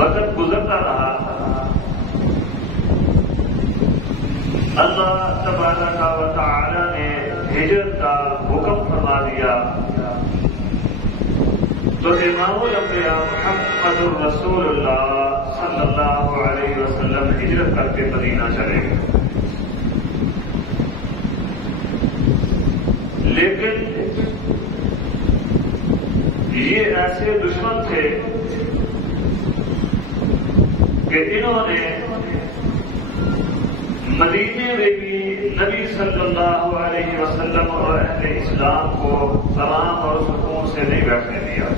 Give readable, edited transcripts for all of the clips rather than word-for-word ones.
وقت گزرتا رہا، اللہ تبارک و تعالی نے ہجرت کا حکم فرما دیا، تو امام الانبیاء محمد رسول اللہ صلی اللہ علیہ وسلم ہجرت کر کے مدینہ چلے گئے۔ لیکن یہ ایسے دشمن تھے کہ انہوں نے مدینے میں بھی نبی صلی اللہ علیہ وسلم اور اہل اسلام کو سلام اور سکون سے نہیں بیٹھنے دیا۔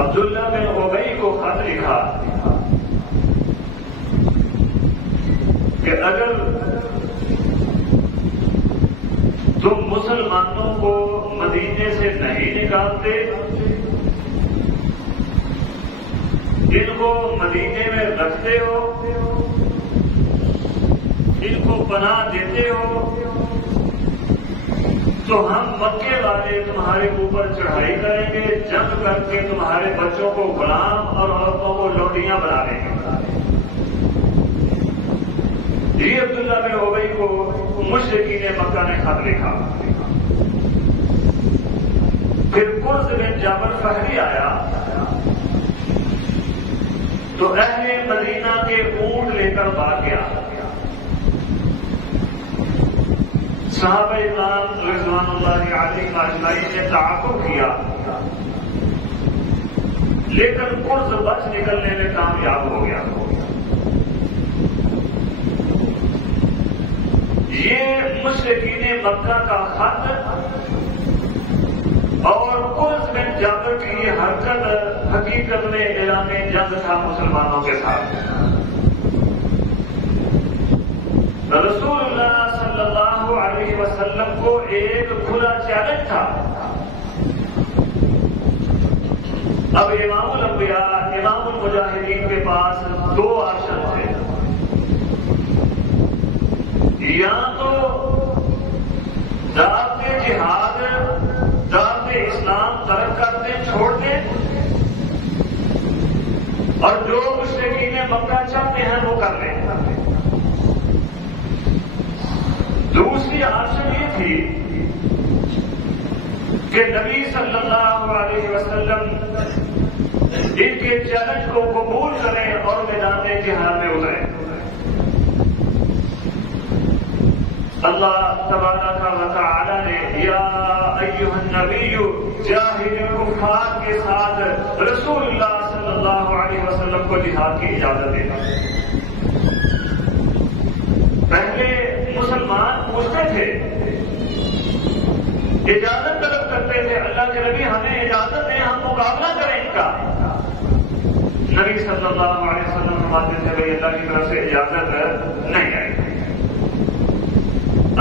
عبداللہ بن ابی کو خط لکھا کہ اگر تم مسلمانوں کو مدینے سے نہیں نکالتے، ان کو مدینے میں رکھتے ہو، ان کو پناہ دیتے ہو، تو ہم مکے والے تمہارے اوپر چڑھائی کریں گے، جنگ کر کے تمہارے بچوں کو غلام اور عورتوں کو لونڈیاں بنا دیں گے۔ یہ عبداللہ بن ابی کو مشرکین مکہ نے خط لکھا۔ پھر قرظ بن جابر فہری آیا تو اہل مدینہ کے اونٹ لے کر بھاگ گیا۔ صحابہ اکرام رضوان اللہ علیہم اجمعین نے تعاقب کیا، لیکن قرظ بچ نکلنے میں کامیاب ہو گیا۔ یہ مشرکین مکہ کا خط اور قرظ بن جابر کی یہ حرکت حقیقت میں اعلان جنگ تھا مسلمانوں کے ساتھ۔ رسول اللہ صلی اللہ علیہ وسلم کو ایک کھلا چیلنج تھا۔ اب امام الانبیاء امام المجاہدین کے پاس دو آپشن تھے، یا تو دعوت جہاد دعوت اسلام ترک کر دیں، چھوڑ دیں، اور جو مشرکین مکہ چاہتے ہیں وہ کر لیں۔ دوسری آپشن یہ تھی کہ نبی صلی اللہ علیہ وسلم ان کے چیلنج کو قبول کریں اور میدان جہاد میں اتریں۔ اللہ تبارک و تعالی نے یا ایھا النبی جاہد الکفار کے ساتھ رسول اللہ صلی اللہ علیہ وسلم کو جہاد کی اجازت دی۔ پہلے مسلمان پوچھتے تھے، اجازت طلب کرتے تھے، اللہ کے نبی ہمیں اجازت دیں، ہم مقابلہ کریں ان کا۔ نبی صلی اللہ علیہ وسلم فرماتے تھے بھائی اللہ کی طرف سے اجازت نہیں آئی۔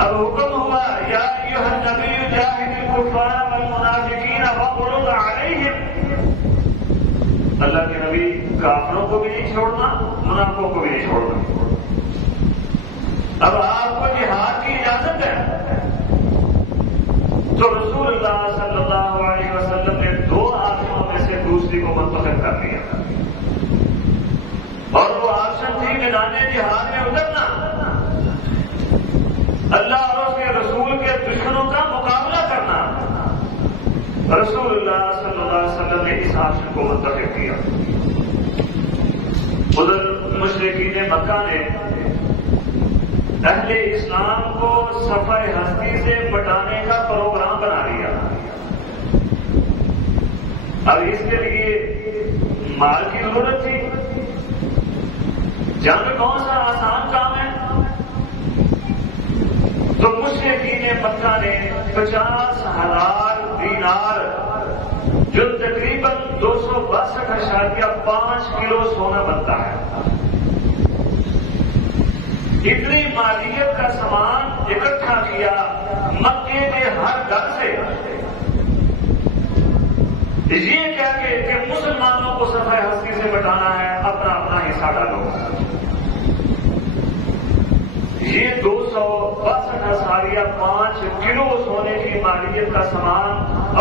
اب حکم ہوا یا ایھا النبی جاہد الکفار والمنافقین واغلظ علیہم، اللہ کے نبی کافروں کو بھی نہیں چھوڑنا، منافقوں کو بھی نہیں چھوڑنا۔ اب آپ کو جہاد کی اجازت ہے، تو رسول اللہ صلی اللہ علیہ وسلم نے دو آپشنوں میں سے دوسری کو منتخب کر دیا، اور وہ آپشن تھی میدان جہاد میں اترنا، اللہ اور اس کے رسول کے دشمنوں کا مقابلہ کرنا۔ رسول اللہ صلی اللہ علیہ وسلم نے اس آپشن کو منتخب کیا۔ ادھر مشرکین مکہ نے اہل اسلام کو صفحہ ہستی سے مٹانے کا پروگرام بنا لیا۔ اب اس کے لیے مال کی ضرورت تھی۔ جنگ کون سا آسان کام ہے؟ تو مشرکین مکہ نے 50,000 دینار، جو تقریباً 262.5 کلو سونا بنتا ہے، اتنی مالیت کا سامان اکٹھا کیا مکے کے ہر گھر سے، یہ کہہ کے کہ مسلمانوں کو صفحہ ہستی سے بٹانا ہے، اپنا اپنا حصہ ڈالو۔ یہ 262 اثاریہ 5 کلو سونے کی مالیت کا سامان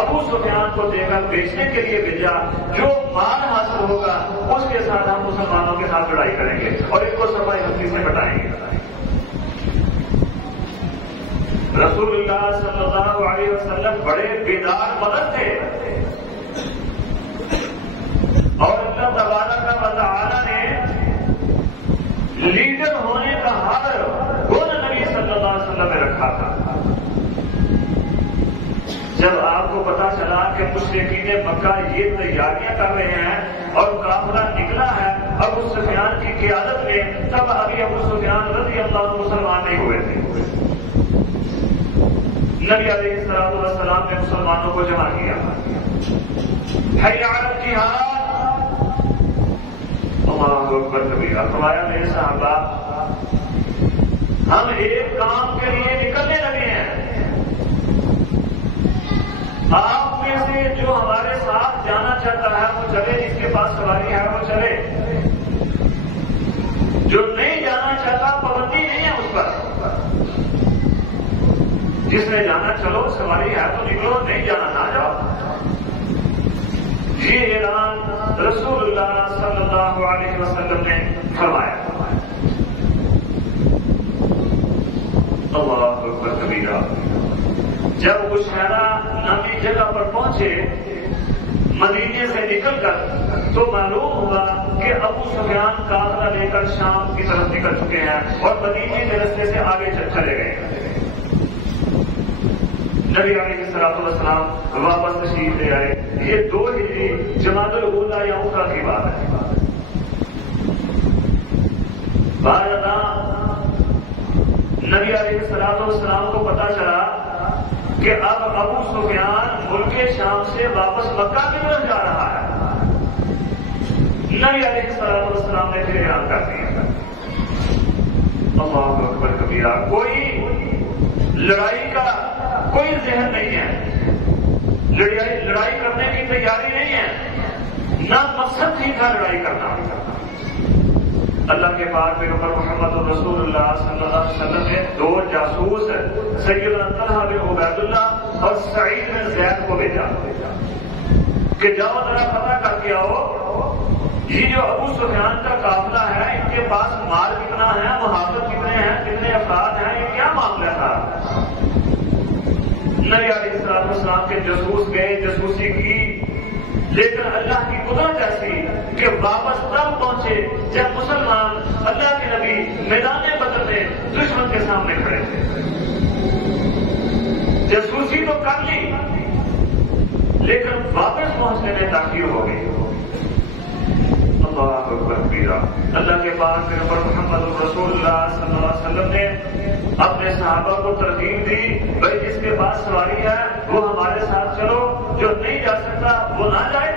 ابو سفیان کو دے کر بیچنے کے لیے بھیجا. جو مال حاصل ہوگا اس کے ساتھ ہم مسلمانوں کے ساتھ لڑائی کریں گے اور ان کو صفائی ہستی سے بٹائیں گے. رسول اللہ صلی اللہ علیہ وسلم بڑے بیدار مرد تھے اور اللہ تبارک و تعالی نے لیڈر ہونے کا حق خود نبی صلی اللہ علیہ وسلم نے رکھا تھا. جب آپ کو پتا چلا کہ مشرکین مکہ یہ تیاریاں کر رہے ہیں اور قافلہ نکلا ہے ابو سفیان کی قیادت میں, تب ابھی ابو سفیان رضی اللہ عنہ مسلمان نہیں ہوئے تھے. نبی علیہ السلام نے مسلمانوں کو جمع کیا. حی علی الجہاد, اللہ اکبر کبیرہ. فرمایا میرے صحابہ ہم ایک کام کے لیے نکلنے لگے ہیں, آپ میں سے جو ہمارے ساتھ جانا چاہتا ہے وہ چلے, جس کے پاس سواری ہے وہ چلے, جو نہیں جانا چاہتا پابندی نہیں ہے اس پر. جس نے جانا چلو, سواری ہے تو نکلو, نہیں جانا نہ جاؤ. یہ اعلان رسول اللہ صلی اللہ علیہ وسلم نے فرمایا. اللہ اکبر کبیرہ. جب عشیرہ نامی جگہ پر پہنچے مدینے سے نکل کر, تو معلوم ہوا کہ ابو سفیان قافلہ لے کر شام کی طرف نکل چکے ہیں اور مدینے کے رستے سے آگے چلے گئے. نبی علیہ السلام واپس تشریف لے آئے. یہ 2 ہجری جمادی الاولی یا اخری کی بات ہے. بعد نبی علیہ السلام کو پتا چلا کہ اب ابو سفیان ملک شام سے واپس مکہ کی طرف جا رہا ہے. نبی علیہ السلام نے پھر اعلان کر دیا. اللہ اکبر کبیرہ. کوئی لڑائی کا کوئی ذہن نہیں ہے, لڑائی کرنے کی تیاری نہیں ہے, نہ مقصد ہی تھا لڑائی کرنا. اللہ کے پاک پیغمبر محمد رسول اللہ صلی اللہ علیہ وسلم نے 2 جاسوس سیدنا طلحہ بن عبید اللہ اور سعید بن زید کو بھیجا کہ جاؤ ذرا پتہ کر کے آؤ یہ جو ابو سفیان کا قافلہ ہے ان کے پاس مال کتنا ہے, محافظ کتنے ہیں, کتنے افراد ہیں, یہ کیا معاملہ تھا. نبی علیہ السلام کے جاسوس گئے, جاسوسی کی, لیکن اللہ کی قدرت ایسی کہ واپس تب پہنچے جب مسلمان اللہ کے نبی میدان بدر میں دشمن کے سامنے کھڑے تھے. جاسوسی تو کر لی لیکن واپس پہنچنے میں تاخیر ہو گئی. اللہ اکبر کبیرہ. اللہ کے پاک پیغمبر محمد رسول اللہ صلی اللہ علیہ وسلم نے اپنے صحابہ کو ترغیب دی, بھائی جس کے پاس سواری ہے وہ ہمارے ساتھ چلو, جو نہیں جا سکتا وہ نہ جائے.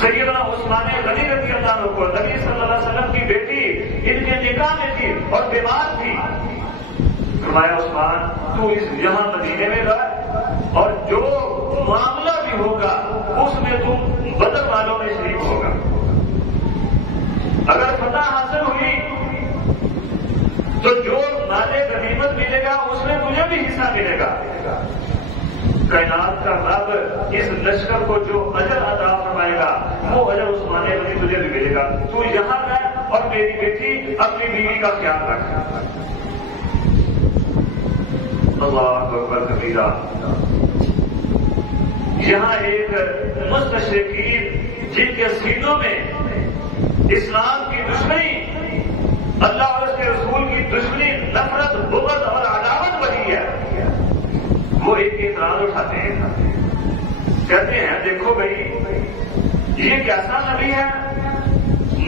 سیدنا عثمان غنی رضی اللہ عنہ کو نبی صلی اللہ علیہ وسلم کی بیٹی ان کے نکاح میں تھی اور بیمار تھی. فرمایا عثمان تو اس یہاں مدینے میں رہ اور جو معاملہ بھی ہوگا اس میں تم بدر والوں میں شریک ہوگا. اگر فتح حاصل ہوئی تو جو مال غنیمت ملے گا اس میں تجھے بھی حصہ ملے گا. کائنات کا رب اس لشکر کو جو اجر عطا فرمائے گا وہ اجر عثمان غنی تجھے بھی ملے گا. تو یہاں رہ اور میری بیٹی اپنی بیوی کا خیال رکھ. اللہ اکبر کبیرہ. یہاں ایک مستشرقین جن کے سینوں میں اسلام کی دشمنی, اللہ اور اس کے رسول کی دشمنی, نفرت, بغض اور عداوت بڑھی ہے, وہ ایک اعتراض اٹھاتے ہیں. کہتے ہیں دیکھو بھائی یہ کیسا نبی ہے,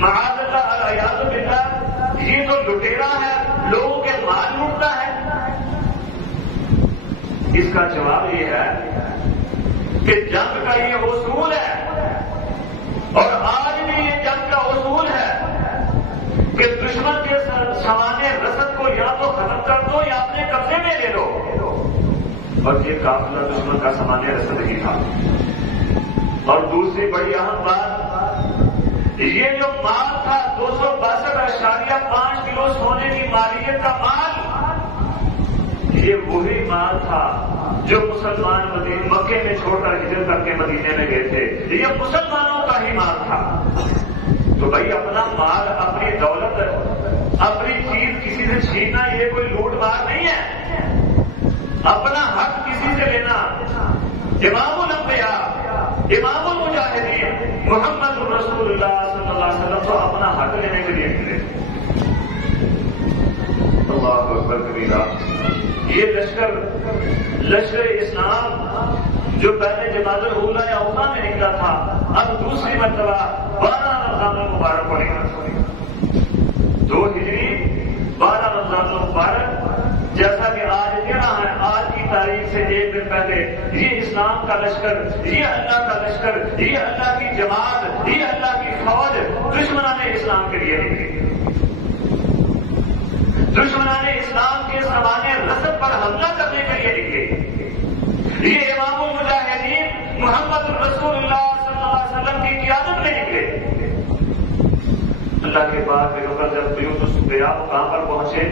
معاذ اللہ العیاذ باللہ, یہ تو لٹیرا ہے, لوگوں کے مال لوٹتا ہے. اس کا جواب یہ ہے کہ جنگ کا یہ اصول ہے اور آج بھی یہ جنگ کا اصول ہے کہ دشمن کے سامان رسد کو یا تو ختم کر دو یا اپنے قبضے میں لے لو. اور یہ قافلہ دشمن کا سامان رسد ہی تھا. اور دوسری بڑی اہم بات یہ جو مال تھا 262.5 کلو سونے کی مالیت کا مال، یہ وہی مال تھا جو مسلمان مکے میں چھوڑ کر ہجرت کر کے مدینے میں گئے تھے، یہ مسلمانوں کا ہی مال تھا۔ تو بھائی اپنا مال، اپنی دولت، اپنی چیز کسی سے چھیننا یہ کوئی لوٹ مار نہیں ہے، اپنا حق کسی سے لینا۔ امام الانبیاء، امام المجاہدین محمد رسول اللہ صلی اللہ علیہ وسلم تو اپنا حق لینے کے لیے نکلے۔ اللہ اکبر کبیرہ۔ یہ لشکر اسلام جو پہلے جماعت الاولیٰ یا اولیٰ میں نکلا تھا، اب دوسری مرتبہ 12 رمضان المبارک پڑے گا، 2 ہجری 12 رمضان المبارک، جیسا کہ آج کہنا ہے، آج کی تاریخ سے 1 دن پہلے یہ اسلام کا لشکر، یہ اللہ کا لشکر، یہ اللہ کی جماعت، یہ اللہ کی فوج دشمنان اسلام کے لیے نکلی، دشمنان اسلام کے سامان رسد پر حملہ کرنے کے لیے نکلے۔ یہ امام المجاہدین محمد رسول اللہ صلی اللہ علیہ وسلم کی قیادت میں نکلے۔ اللہ کے بعد پیغمبر جب یونس مقام پر پہنچے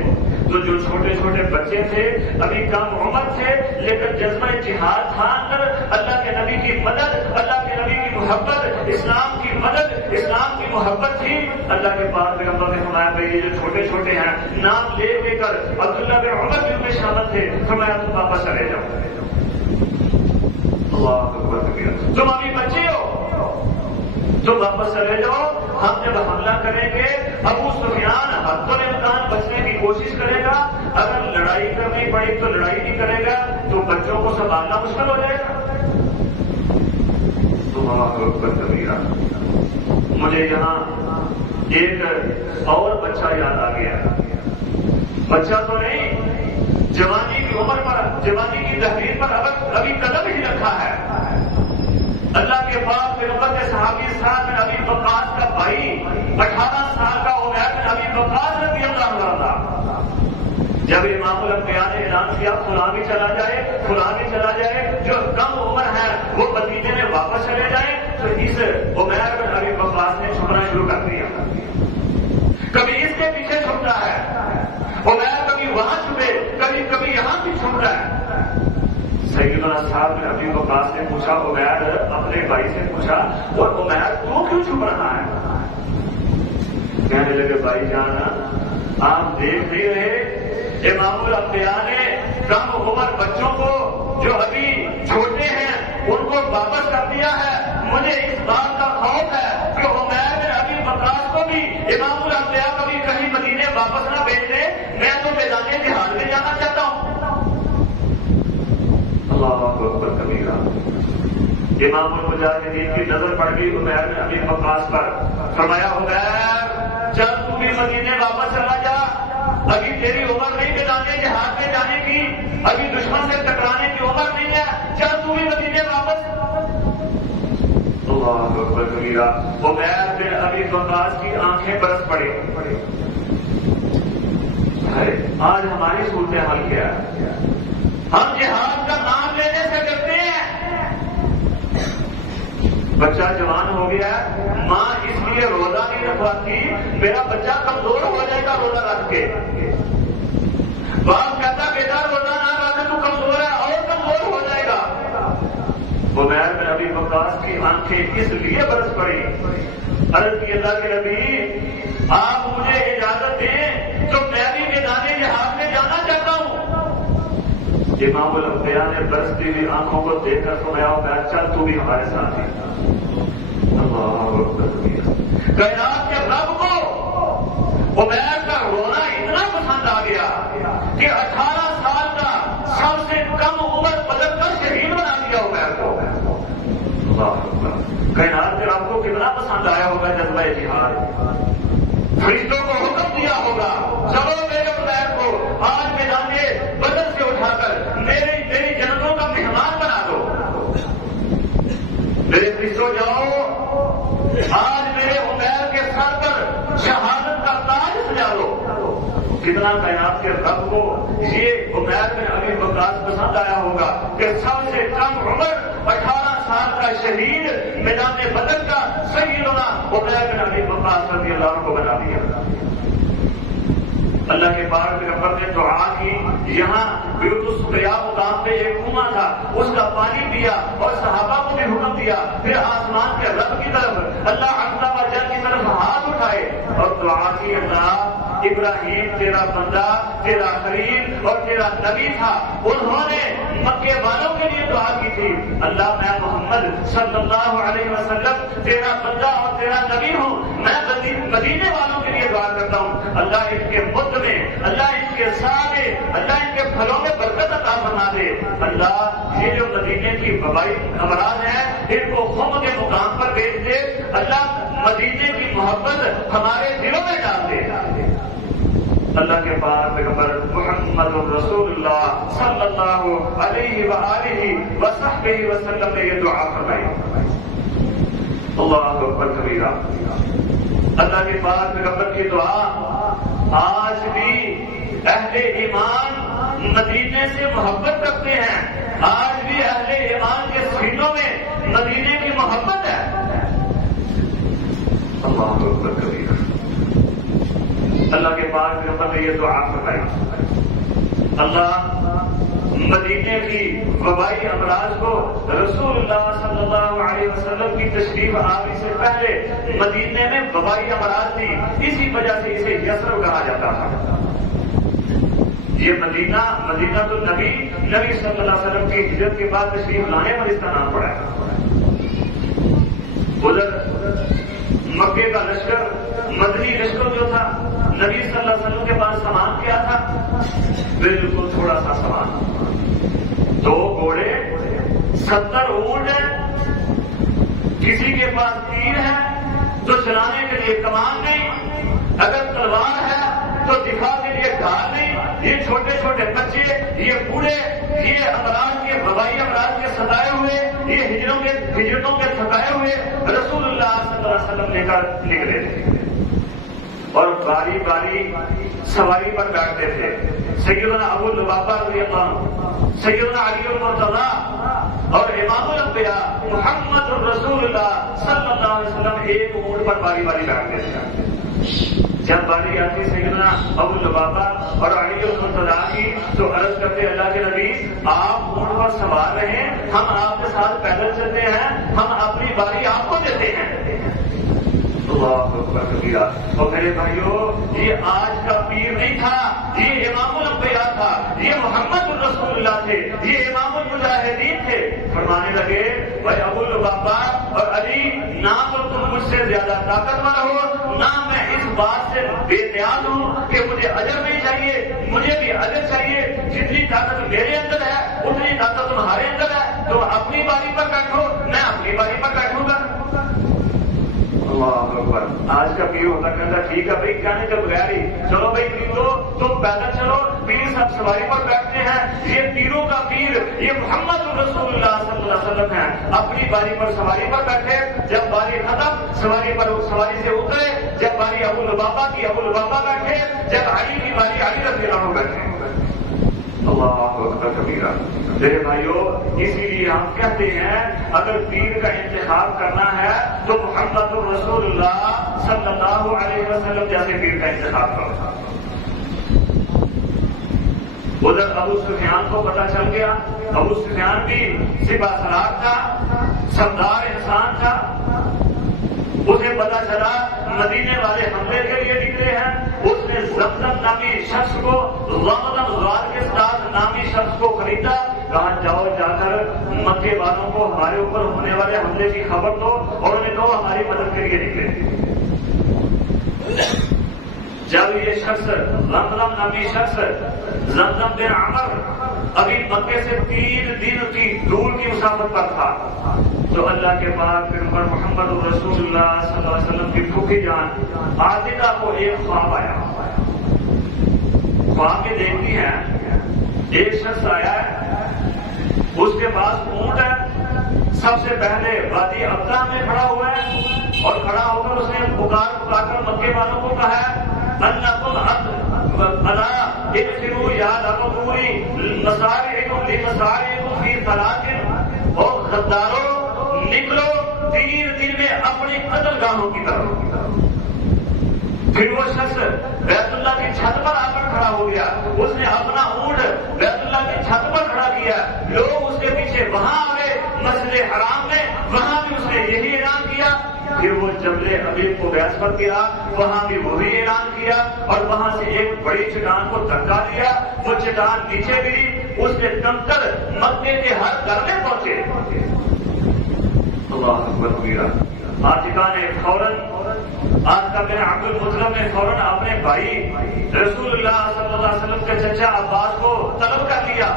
تو جو چھوٹے چھوٹے بچے تھے، ابھی کم عمر تھے، لیکن جذبہ جہاد تھا اندر، اللہ کے نبی کی مدد، اللہ کے نبی کی محبت، اسلام کی مدد، اسلام کی محبت تھی۔ اللہ کے بعد پیغمبر نے فرمایا بھائی یہ جو چھوٹے چھوٹے ہیں، نام لے کر عبداللہ بن عمر بھی ان میں شامل تھے، فرمایا تم واپس چلے جاؤ، اللہ اکبر کبیرہ، تم ابھی بچے ہو، تم واپس چلے جاؤ، ہم جب حملہ کریں گے ابو سفیان حد الامکان بچنے کی کوشش کرے گا، اگر لڑائی کرنی پڑی تو لڑائی نہیں کرے گا تو بچوں کو سنبھالنا مشکل ہو جائے گا۔ کبیرہ مجھے یہاں ایک اور بچہ یاد آ گیا، بچہ تو نہیں، جوانی کی عمر پر، جوانی کی تحریر پر ابھی قدم ہی رکھا ہے۔ اللہ کے پاس پیغمبر کے صحابی صاحب بن ابی وقاص کا بھائی 18 سال کا عمیر بن ابی وقاص رضی اللہ عنہ تھا۔ جب امام الانبیاء نے اعلان کیا فلاں بھی چلا جائے، فلاں بھی چلا جائے، جو کم عمر ہے وہ مدینے میں واپس چلے جائیں، تو اس عمیر بن ابی وقاص نے چھپنا شروع کر دیا۔ کبھی اس کے پیچھے چھپتا ہے عمیر، کبھی وہاں چھپے، کبھی یہاں بھی چھپ رہا ہے۔ سیدنا صاحب نے ابی وقاص نے پوچھا، عمیر اپنے بھائی سے پوچھا، اور عمیر تو کیوں چھپ رہا ہے؟ کہنے لگے بھائی جان آپ دیکھ نہیں رہے، امام الانبیاء نے کم عمر بچوں کو جو ابھی چھوٹے ہیں ان کو واپس کر دیا ہے۔ مجھے اس بات کا خوف ہے کہ عمیر بن ابی وقاص کو بھی امام الانبیاء کبھی کہیں مدینے واپس نہ بھیج دے، میں تو میدان جہاد میں جانا چاہتا ہوں۔ اللہ اکبر کبیرہ۔ امام المجاہدین کی نظر پڑ گئی عمیر بن ابی وقاص پر، فرمایا عمیر جب تو بھی مدینے واپس چلا جا، ابھی تیری عمر نہیں میدان جہاد میں جانے کی، ابھی دشمن سے ٹکرانے کی عمر نہیں ہے، چل تو بھی مدینے واپس۔ اللہ اکبر کبیرہ۔ عمیر بن ابی وقاص کی آنکھیں برس پڑی۔ آج ہماری صورتحال کیا ہے؟ ہم جہاد کا نام لینے سے ڈرتے ہیں۔ بچہ جوان ہو گیا، ماں اس لیے روزہ نہیں رکھواتی میرا بچہ کمزور ہو جائے گا روزہ رکھ کے۔ باپ کہتا بیٹا روزہ نہ رکھ تو کمزور ہے اور کمزور ہو جائے گا۔ عمیر بن ابی وقاص کی آنکھیں اس لیے برس پڑی، عرض کی اللہ کے نبی آپ مجھے اجازت دیں تو میں بھی میدان جہاد میں جانا چاہتا ہوں۔ امام الانبیاء نے برستی ہوئی آنکھوں کو دیکھ کر سنایا عمیر چل تو بھی ہمارے ساتھ ہی۔ کائنات کے رب کو عمیر کا رونا اتنا پسند آ گیا کہ 18 سال کا سب سے کم عمر بدل کر شہید بنا دیا عمیر کو۔ کائنات کے رب کو کتنا پسند آیا ہوگا جذبہ جہاد، فرشتوں کو حکم دیا ہوگا چلو میرے عمیر کو آج میدان بدل سے اٹھا کر میری جنتوں کا مہمان بنا دو، میرے فرشتوں جاؤ آج میرے عمیر کے سر پر شہادت کا تاج سجا دو۔ کتنا کائنات کے رب کو یہ عمیر بن ابی وقاص پسند آیا ہوگا کہ سب سے کم عمر 18 سال کا شہید میدان بدر کا سیدنا عبید بن ابی وقاص رضی اللہ عنہ کو بنا دیا. اللہ کے پاک پیغمبر نے دعا کی. یہاں بیوت السقیا مقام پہ ایک کنواں تھا, اس کا پانی پیا اور صحابہ کو بھی حکم دیا. پھر آسمان کے رب کی طرف اللہ عز و جل کی طرف ہاتھ اٹھائے اور دعا کی, اللہ ابراہیم تیرا بندہ, تیرا خلیل اور تیرا نبی تھا, انہوں نے مکے والوں کے لیے دعا کی تھی. اللہ میں محمد صلی اللہ علیہ وسلم تیرا بندہ اور تیرا نبی ہوں, میں مدینے والوں کے لیے دعا کرتا ہوں. اللہ ان کے مد میں, اللہ ان کے ساتھ میں, اللہ ان کے پھلوں میں برکت عطا فرما دے. اللہ یہ جو مدینے کی وبائی امراض ہیں ان کو خم کے مقام پر بھیج دے. اللہ مدینے کی محبت ہمارے دلوں میں ڈال دے. اللہ کے پاک پیغمبر محمد رسول اللہ صلی اللہ علیہ وآلہ وصحبہ وسلم نے یہ دعا فرمائی. اللہ اکبر کبیرہ. اللہ کے پاک پیغمبر کی دعا آج بھی اہل ایمان مدینے سے محبت رکھتے ہیں. آج بھی اہل ایمان کے سینوں میں مدینے کی محبت ہے. اللہ اکبر کبیرہ. اللہ کے پاک پیغمبر نے یہ دعا فرمائی. اللہ مدینے کی وبائی امراض کو رسول اللہ صلی اللہ علیہ وسلم کی تشریف آوری سے پہلے مدینے میں وبائی امراض تھی, اسی وجہ سے اسے یثرب کہا جاتا تھا. یہ مدینہ تو نبی صلی اللہ علیہ وسلم کی ہجرت کے بعد تشریف لانے پر اس کا نام پڑا ہے. ادھر مکے کا لشکر, مدنی لشکر جو تھا, نبی صلی اللہ علیہ وسلم کے پاس سامان کیا تھا؟ بالکل تھوڑا سا سامان, 2 گھوڑے, 70 اونٹ ہیں, کسی کے پاس تیر ہے تو چلانے کے لیے کمان نہیں, اگر تلوار ہے تو دفاع کے لیے ڈھال نہیں. یہ چھوٹے چھوٹے بچے, یہ بوڑھے, یہ امراض کے وبائی امراض کے ستائے ہوئے, یہ ہجرتوں کے تھکائے ہوئے رسول اللہ صلی اللہ علیہ وسلم لے کر نکلے تھے اور باری باری سواری پر بیٹھتے تھے. سیدنا ابو لبابہ رضی اللہ عنہ, سیدنا علی المرتضی اور امام الانبیاء محمد رسول اللہ صلی اللہ علیہ وسلم ایک اونٹ پر باری باری بیٹھتے تھے. جب باری آتی سیدنا ابو لبابہ اور علی المرتضی کی تو عرض کرتے, اللہ کے نبی آپ اونٹ پر سوار رہیں, ہم آپ کے ساتھ پیدل چلتے ہیں, ہم اپنی باری آپ کو دیتے ہیں. اللہ اکبر کبیرہ. اور میرے بھائیوں, یہ آج کا پیر نہیں تھا, یہ امام الانبیاء تھا, یہ محمد رسول اللہ تھے, یہ امام المجاہدین تھے. فرمانے لگے, بھائی ابو لبابہ اور علی, نہ تو تم مجھ سے زیادہ طاقتور ہو, نہ میں اس بات سے بے نیاز ہوں کہ مجھے اجر نہیں چاہیے, مجھے بھی اجر چاہیے. جتنی طاقت میرے اندر ہے اتنی طاقت تمہارے اندر ہے, تم اپنی باری پر بیٹھو, میں اپنی باری پر بیٹھوں گا. اللہ اکبر. آج کا پیر ہوتا کہتا ٹھیک ہے بھائی, کہنے کے بغیر ہی چلو بھائی پیرو تم پیدل چلو, پیر سب سواری پر بیٹھتے ہیں. یہ پیروں کا پیر یہ محمد رسول اللہ صلی اللہ علیہ وسلم ہے. اپنی باری پر سواری پر بیٹھے, جب باری ختم سواری سے اترے, جب باری ابو لبابہ کی ابو لبابہ بیٹھے, جب علی کی باری علی رضی اللہ عنہ بیٹھے. اللہ اکبر کبیرہ. میرے بھائیوں, اسی لیے ہم کہتے ہیں اگر پیر کا انتخاب کرنا ہے تو محمد رسول اللہ صلی اللہ علیہ وسلم جیسے پیر کا انتخاب کرو. ادھر ابو سفیان کو پتہ چل گیا, ابو سفیان بھی سپہ سالار تھا, سردار انسان تھا. اسے پتا چلا مدینے والے حملے کے لیے نکلے ہیں. اس نے زمزم نامی شخص کو, زمزم زوال کے ساتھ نامی شخص کو خریدا. کہا جاؤ جا کر مکے والوں کو ہمارے اوپر ہونے والے حملے کی خبر دو, اور انہیں کہو ہماری مدد کے لیے نکلے. جب یہ شخص زمزم نامی شخص زمزم بن عمر ابھی مکے سے 3 دن کی دور کی مسافت پر تھا تو اللہ کے پاک پیغمبر محمد رسول اللہ صلی اللہ علیہ وسلم کی پھوپھی جان عاتقہ کو ایک خواب آیا. خواب میں دیکھتی ہیں ایک شخص آیا ہے, اس کے پاس اونٹ ہے, سب سے پہلے وادی ابطا میں کھڑا ہوا ہے, اور کھڑا ہو کر اس نے پکار کر مکے والوں کو کہا ہے انکم الا اغفروا یا لقبوری مسارعکم لمسارعکم فی ثلاث. اور غداروں نکلو 3 دن میں اپنی قتل گاہوں کی طرف. پھر وہ شخص بیت اللہ کی چھت پر آ کر کھڑا ہو گیا. اس نے اپنا اونٹ بیت اللہ کی چھت پر کھڑا کیا. لوگ اس کے پیچھے وہاں آ گئے مسجد حرام میں. وہاں بھی اس نے یہی اعلان کیا. پھر وہ جبل ابیب کو بیعت پر گیا. وہاں بھی وہی اعلان کیا اور وہاں سے ایک بڑی چٹان کو دھکا دیا. وہ چٹان نیچے گری. اس نے کنکر مکے کے ہر گھر میں پہنچے. اللہ اکبر کبیرہ. آتکا نے فوراً آتکا بن عبد المطلب نے فوراً اپنے بھائی رسول اللہ صلی اللہ علیہ وسلم کے چچا عباس کو طلب کر لیا.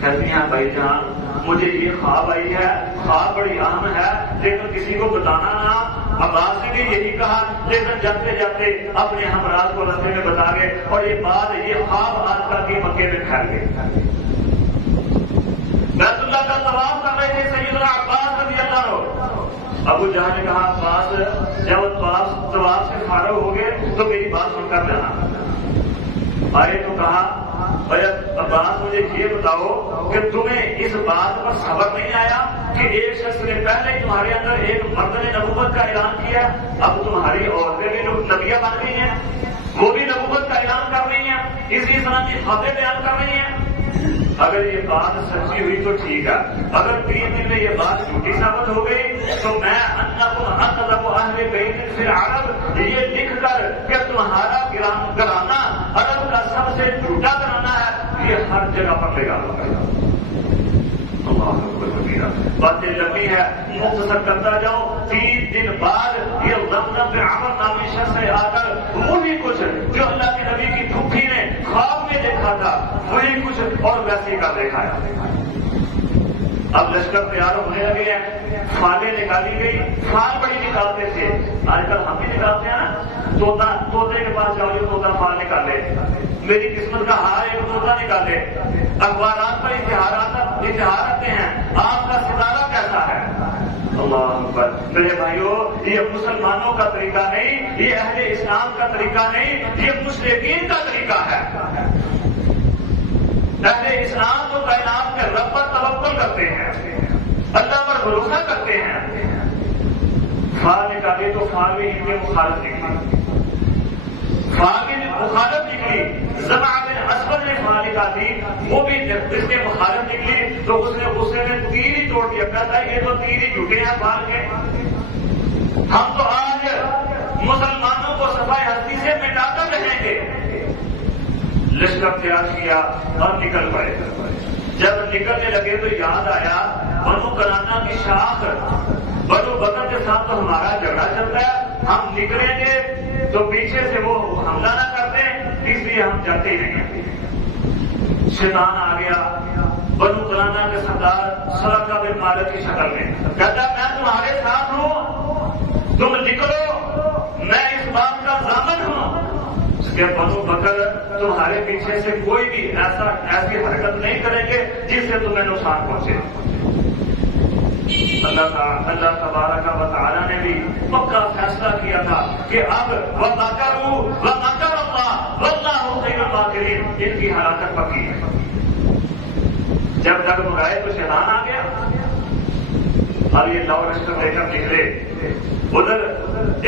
کہتی ہیں بھائی جان مجھے یہ خواب آئی ہے. خواب بڑی اہم ہے لیکن کسی کو بتانا نہ. عباس نے بھی یہی کہا لیکن جاتے جاتے اپنے ہمراہ کو رستے میں بتا گئے اور یہ بات یہ خواب آتکا کے مکے میں پھیل گئے. بیت اللہ کا طواف کر رہے تھے سیدنا عباس رضی اللہ عنہ. ابو جہل نے کہا عباس جب طواف سے فارغ ہو گئے تو میری بات سن کر جانا. آئے تو کہا عباس مجھے یہ بتاؤ کہ تمہیں اس بات پر صبر نہیں آیا کہ ایک شخص نے پہلے تمہارے اندر ایک مرد نے نبوت کا اعلان کیا. اب تمہاری عورتیں بھی نبیہ بن گئی ہیں. وہ بھی نبوت کا اعلان کر رہی ہیں. اسی طرح کی خبریں بیان کر رہی ہیں. اگر یہ بات سچی ہوئی تو ٹھیک ہے. اگر 3 دن میں یہ بات جھوٹی ثابت ہو گئی تو میں اہل بیت فی العرب یہ لکھ کر کہ تمہارا گرانا عرب کا سب سے جھوٹا گرانا ہے یہ ہر جگہ پر لگا ہوگا. باتیں لمبی ہے مختصر کرتا جاؤ. 3 دن بعد یہ غمزہ بن عمر نامی شخص سے آ کر وہی کچھ جو اللہ کے نبی کی پھوپھی نے خواب میں دیکھا تھا وہی کچھ اور ویسے کا دیکھا ہے. اب لشکر تیار ہونے لگے ہیں. فالیں نکالی گئی. فال بڑی نکالتے تھے. آج کل ہم بھی نکالتے ہیں نا. طوطے کے پاس جاؤ یہ طوطا فال نکالے. میری قسمت کا ہار ایک طوطا نکالے. اخبارات پر اشتہار آتے ہیں آپ کا ستارہ کیسا ہے. اللہ اکبر. میرے بھائیوں یہ مسلمانوں کا طریقہ نہیں. یہ اہل اسلام کا طریقہ نہیں. یہ مشرکین کا طریقہ ہے. اہل اسلام تو کائنات کے رب پر توکل کرتے ہیں. اللہ پر بھروسہ کرتے ہیں. فال نکالے تو فال بھی ان کے مخالف نکلی. فال بھی مخالف نکلی. زمع بن اسود نے فال نکالی وہ بھی اس کے مخالف نکلی تو اس نے غصے میں تیر ہی توڑ دیا. کہتا ہے یہ تو تیر ہی جھوٹے ہیں فال کے. ہم تو آج مسلمانوں کو صفائے ہستی سے مٹا کر رہیں گے. لشکر تیار کیا اور نکل پڑے. جب نکلنے لگے تو یاد آیا بنو کنانا کی شاخ بنو بکر کے ساتھ تو ہمارا جھگڑا چلتا ہے. ہم نکلیں گے تو پیچھے سے وہ حملہ نہ کرتے اس لیے ہم جاتے نہیں. شیطان آ گیا. بنو کنانا کے سردار سرقہ بن مالک کی شکل میں کہتا میں تمہارے ساتھ ہوں تم نکلو میں اس بات کا ضامن ہوں کہ بنو بکر تمہارے پیچھے سے کوئی بھی ایسی حرکت نہیں کریں گے جس سے تمہیں نقصان پہنچے. اللہ تبارک و تعالیٰ نے بھی پکا فیصلہ کیا تھا کہ اب وَمَكَرُوا وَمَكَرَ اللَّهُ وَاللَّهُ خَيْرُ الْمَاكِرِينَ. ان کی ہلاکت پکی ہے. جب تک مرائے تو شیطان آ گیا. اب یہ لو لشکر لے کر نکلے. ادھر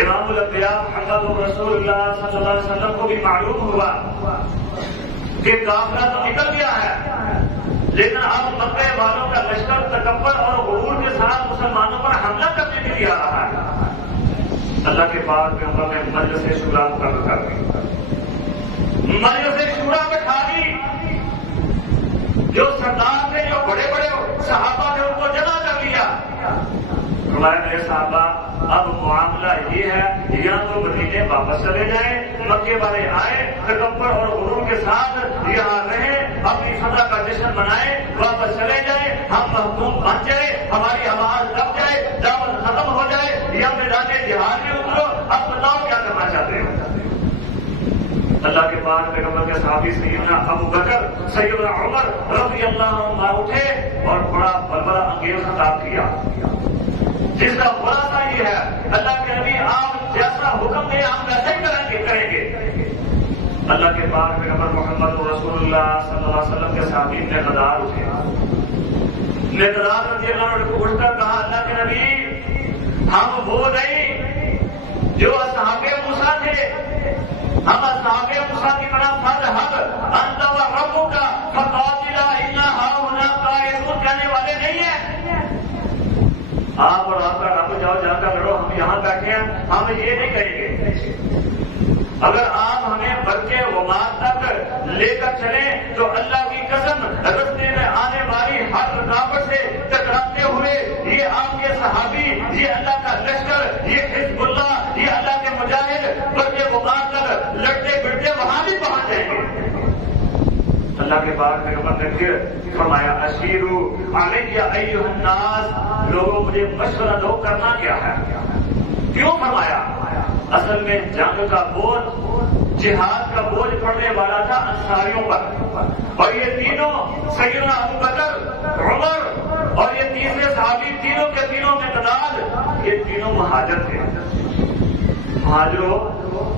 امام الانبیاء محمد رسول اللہ صلی اللہ علیہ وسلم کو بھی معلوم ہوا کہ قافلہ تو نکل گیا ہے لیکن اب مکے والوں کا لشکر تکبر اور غرور کے ساتھ مسلمانوں پر حملہ کرنے کے لیے آ رہا ہے. اللہ کے بعد پیغمبر نے مجلس شورا مقرر کر دی. مجلس شورا بٹھا دی. جو سردار تھے جو بڑے بڑے صحابہ نے ان کو جمع کر لیا. میرے صحابہ اب معاملہ یہ ہے یا تو مدینے واپس چلے جائیں مکے والے آئے تکبر اور غرور کے ساتھ یہاں رہیں اپنی فتح کا جشن منائیں واپس چلے جائیں ہم محکوم بن جائیں ہماری آواز دب جائے دعوت ختم ہو جائے یا میدان جہاد میں اترو. اب بتاؤ کیا کرنا چاہتے ہو. اللہ کے بعد پیغمبر کے صحابی سیدنا ابو بکر سیدنا عمر رضی اللہ عنہ اٹھے اور بڑا بلبلہ انگیز خطاب کیا جس کا خلاصہ یہ ہے اللہ کے نبی آپ جیسا حکم دے ہم ویسے کریں گے. اللہ کے بعد پیغمبر محمد رسول اللہ صلی اللہ علیہ وسلم کے صحابی نے غدار اٹھے. مقداد رضی اللہ عنہ کو اٹھ کر کہا اللہ کے نبی ہم وہ نہیں جو اصحاب موسیٰ تھے، ہم اصحاب موسیٰ کی طرح فَاذْهَبْ أَنْتَ وَرَبُّكَ فَقَاتِلَا إِنَّا هَاهُنَا قَاعِدُونَ کہنے والے نہیں ہیں آپ اور آپ کا رب جاؤ جا کر لڑو، ہم یہاں بیٹھے ہیں، ہم یہ نہیں کریں گے۔ اگر آپ ہمیں برقع غمار تک لے کر چلیں تو اللہ کی قسم رستے میں آنے والی ہر رکاوٹ سے ٹکراتے ہوئے یہ آپ کے صحابی، یہ اللہ کا لشکر، یہ حزب اللہ، یہ اللہ کے مجاہد برقع غمار تک لڑتے بڑھتے وہاں بھی پہنچ جائیں گے۔ اللہ کے پاک پیغمبر نے پھر فرمایا اشیروا علی ایھا الناس، لوگوں مجھے مشورہ دو کرنا کیا ہے۔ کیوں فرمایا؟ اصل میں جنگ کا بوجھ، جہاد کا بوجھ پڑنے والا تھا انصاریوں پر، اور یہ تینوں سیدنا ابوبکر، عمر اور یہ تیسرے صحابی تینوں کے تینوں مقداد، یہ تینوں مہاجر تھے۔ مہاجروں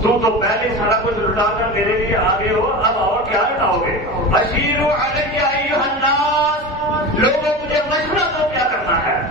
تم تو پہلے سارا کچھ لٹا کر میرے لیے آگے ہو، اب اور کیا لٹاؤ گے؟ اشیروا علی ایھا الناس، لوگوں مجھے مشورہ دو کیا کرنا ہے۔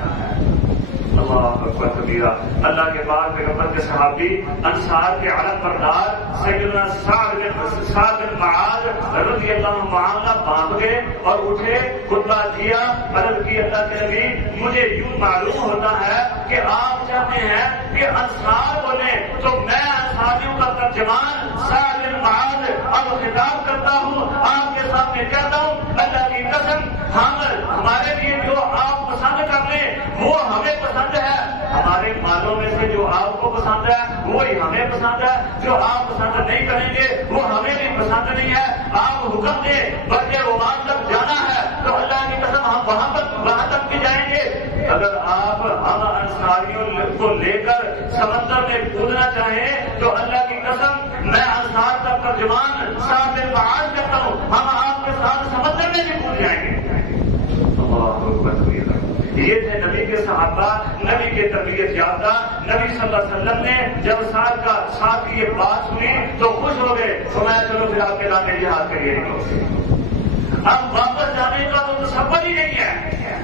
اللہ اکبر کبیرہ۔ اللہ کے پاک پیغمبر کے صحابی انصار کے علم بردار سیدنا سعد بن معاذ رضی اللہ عنہ باندھ گئے اور اٹھے، خطبہ دیا، عرض کی اللہ کے نبی مجھے یوں معلوم ہوتا ہے کہ آپ چاہتے ہیں کہ انصار بولے تو میں انصاریوں کا ترجمان سعد بن معاذ اب خطاب کرتا ہوں، آپ کے سامنے کہتا ہوں اللہ کی قسم ہمارے لیے جو آپ پسند کر لیں وہ ہمیں پسند ہے، ہمارے مالوں میں سے جو آپ کو پسند ہے وہی ہمیں پسند ہے، جو آپ پسند نہیں کریں گے وہ ہمیں بھی پسند نہیں ہے۔ آپ حکم دیں برقع غمار تک جانا ہے تو اللہ کی قسم ہم وہاں تک بھی جائیں گے۔ اگر آپ ہم انصاریوں کو لے کر سمندر میں کودنا چاہیں تو اللہ کی قسم میں انصار کا ترجمان سعد بن معاذ کرتا ہوں، ہم آپ کے ساتھ سمندر میں بھی کود جائیں گے۔ یہ تھے نبی کے صحابہ، نبی کے تربیت یافتہ۔ نبی صلی اللہ علیہ وسلم نے جب ساتھ کی یہ بات سنی تو خوش ہو گئے، فرمایا چلو پھر آپ کے نام میں جہاد کریے۔ اب واپس جانے کا تو تصور ہی نہیں ہے۔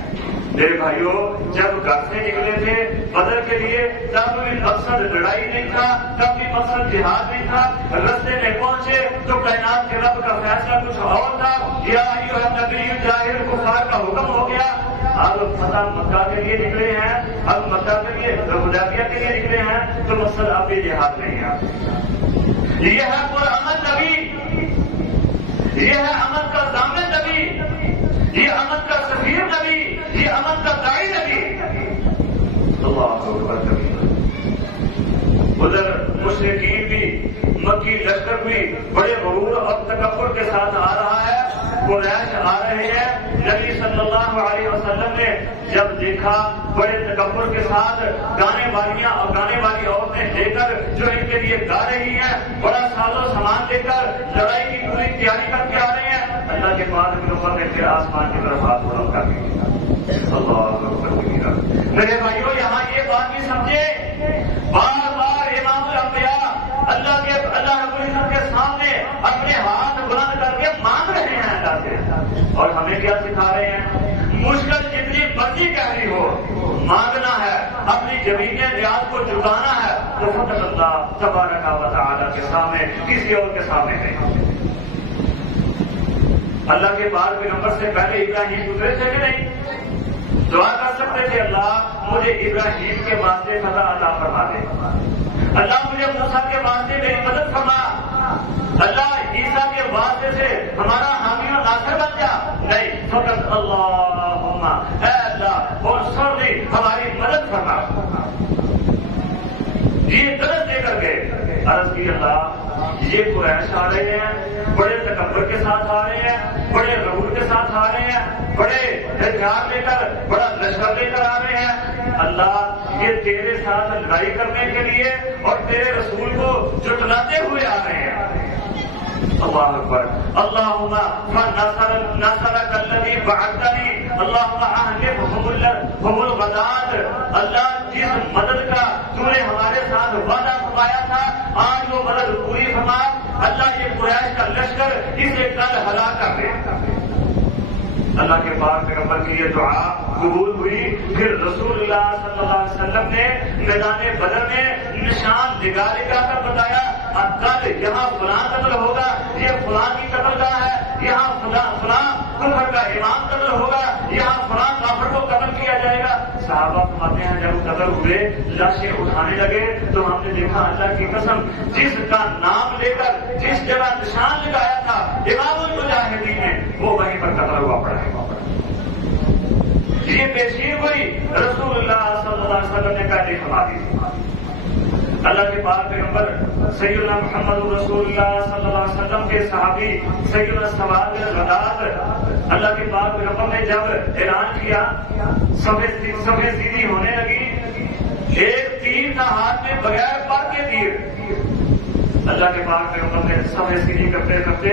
میرے بھائیوں جب گھر سے نکلے تھے بدر کے لیے تب بھی مقصد لڑائی نہیں تھا، تب بھی مقصد جہاد نہیں تھا۔ رستے میں پہنچے تو کائنات کے رب کا فیصلہ کچھ اور تھا، یا ایھا النبی جاہد الکفار کا حکم ہو گیا۔ اب فتح مکہ کے لیے نکلے ہیں، اب مکہ کے لیے حدیبیہ کے لیے نکلے ہیں تو مقصد اب بھی جہاد نہیں ہے۔ یہ ہے پرامن نبی، یہ ہے امن کا ضامن نبی، یہ امن کا سفیر نبی، یہ امن کا داعی نبی۔ اللہ اکبر کبیرہ۔ ادھر مشرکین بھی، مکی لشکر بھی بڑے غرور اور تکبر کے ساتھ آ رہا ہے، قریش آ رہے ہیں۔ نبی صلی اللہ علیہ وسلم نے جب دیکھا بڑے تکبر کے ساتھ گانے والی عورتیں لے کر جو ان کے لیے گا رہی ہیں، بڑا ساز و سامان لے کر لڑائی کی پوری تیاری کر کے آ رہے ہیں، اللہ کے پاک پیغمبر نے پھر آسمان کی طرف ہاتھ بلند کر دیا۔ اللہ اکبر کبیرہ۔ میرے بھائیوں یہاں یہ بات بھی سمجھے، بار بار امام الانبیاء اللہ رب العزت کے سامنے اپنے ہاتھ بلند کر کے مانگ رہے ہیں اللہ سے، اور ہمیں کیا سکھا رہے ہیں؟ مشکل جتنی مرضی گہری ہو مانگنا ہے، اپنی زمین نیاز کو جھکانا ہے تو فقط اللہ تبارک و تعالی کے سامنے، کسی اور کے سامنے نہیں۔ اللہ کے پاک پیغمبر سے پہلے ابراہیم گزرے تھے کہ نہیں؟ دعا کر سکتے تھے اللہ مجھے ابراہیم کے واسطے فتح عطا فرما دے، اللہ مجھے موسیٰ کے واسطے میری مدد فرما، اللہ عیسیٰ کے واسطے سے ہمارا حامی و ناصر بن جا۔ نہیں، فقط اللہم اے اللہ انصرنی، ہماری مدد فرما۔ یہ درد دے کر گئے، عرض کی اللہ یہ قریش آ رہے ہیں، بڑے تکبر کے ساتھ آ رہے ہیں، بڑے غرور کے ساتھ آ رہے ہیں، بڑے ہتھیار لے کر، بڑا لشکر لے کر آ رہے ہیں، اللہ یہ تیرے ساتھ لڑائی کرنے کے لیے اور تیرے رسول کو جھٹلاتے ہوئے آ رہے ہیں۔ اللہ اکبر۔ اللہم فنصرک الذی بعثتنی، اللہم اہلکہم الغداۃ، اللہ جس مدد کا تو نے ہمارے ساتھ وعدہ فرمایا تھا آج وہ مدد پوری فرما، اللہ یہ قریش کا لشکر اسے کل ہلاک کر دے۔ اللہ کے پاک پیغمبر کی یہ دعا قبول ہوئی. پھر رسول اللہ صلی اللہ علیہ وسلم نے میدان بدر میں نشان لگا کر بتایا کل یہاں فلاں قتل ہوگا, یہ فلاں کی قتل گاہ ہے, یہاں فلاں کفر کا امام قتل ہوگا, یہاں فلاں کافر کو قتل کیا جائے گا. صحابہ فرماتے ہیں جب قتل ہوئے لاشیں اٹھانے لگے تو ہم نے دیکھا اللہ کی قسم جس کا نام لے کر جس جگہ نشان لگایا تھا امام المجاہدین نے وہ وہیں پر قتل ہوا پڑا ہے. یہ پیشین ہوئی رسول اللہ صلی اللہ علیہ وسلم نے پہلے فرما دی. اللہ کے پاک پیغمبر سیدنا محمد رسول اللہ صلی اللہ علیہ وسلم کے صحابی سیدنا سواد بن غداد اللہ کے پاک پیغمبر نے جب اعلان کیا سفید سیدھی ہونے لگی, ایک تیر تھا ہاتھ میں بغیر پر کے تیر. اللہ کے پاک پیغمبر نے سفید سیدھی کرتے کرتے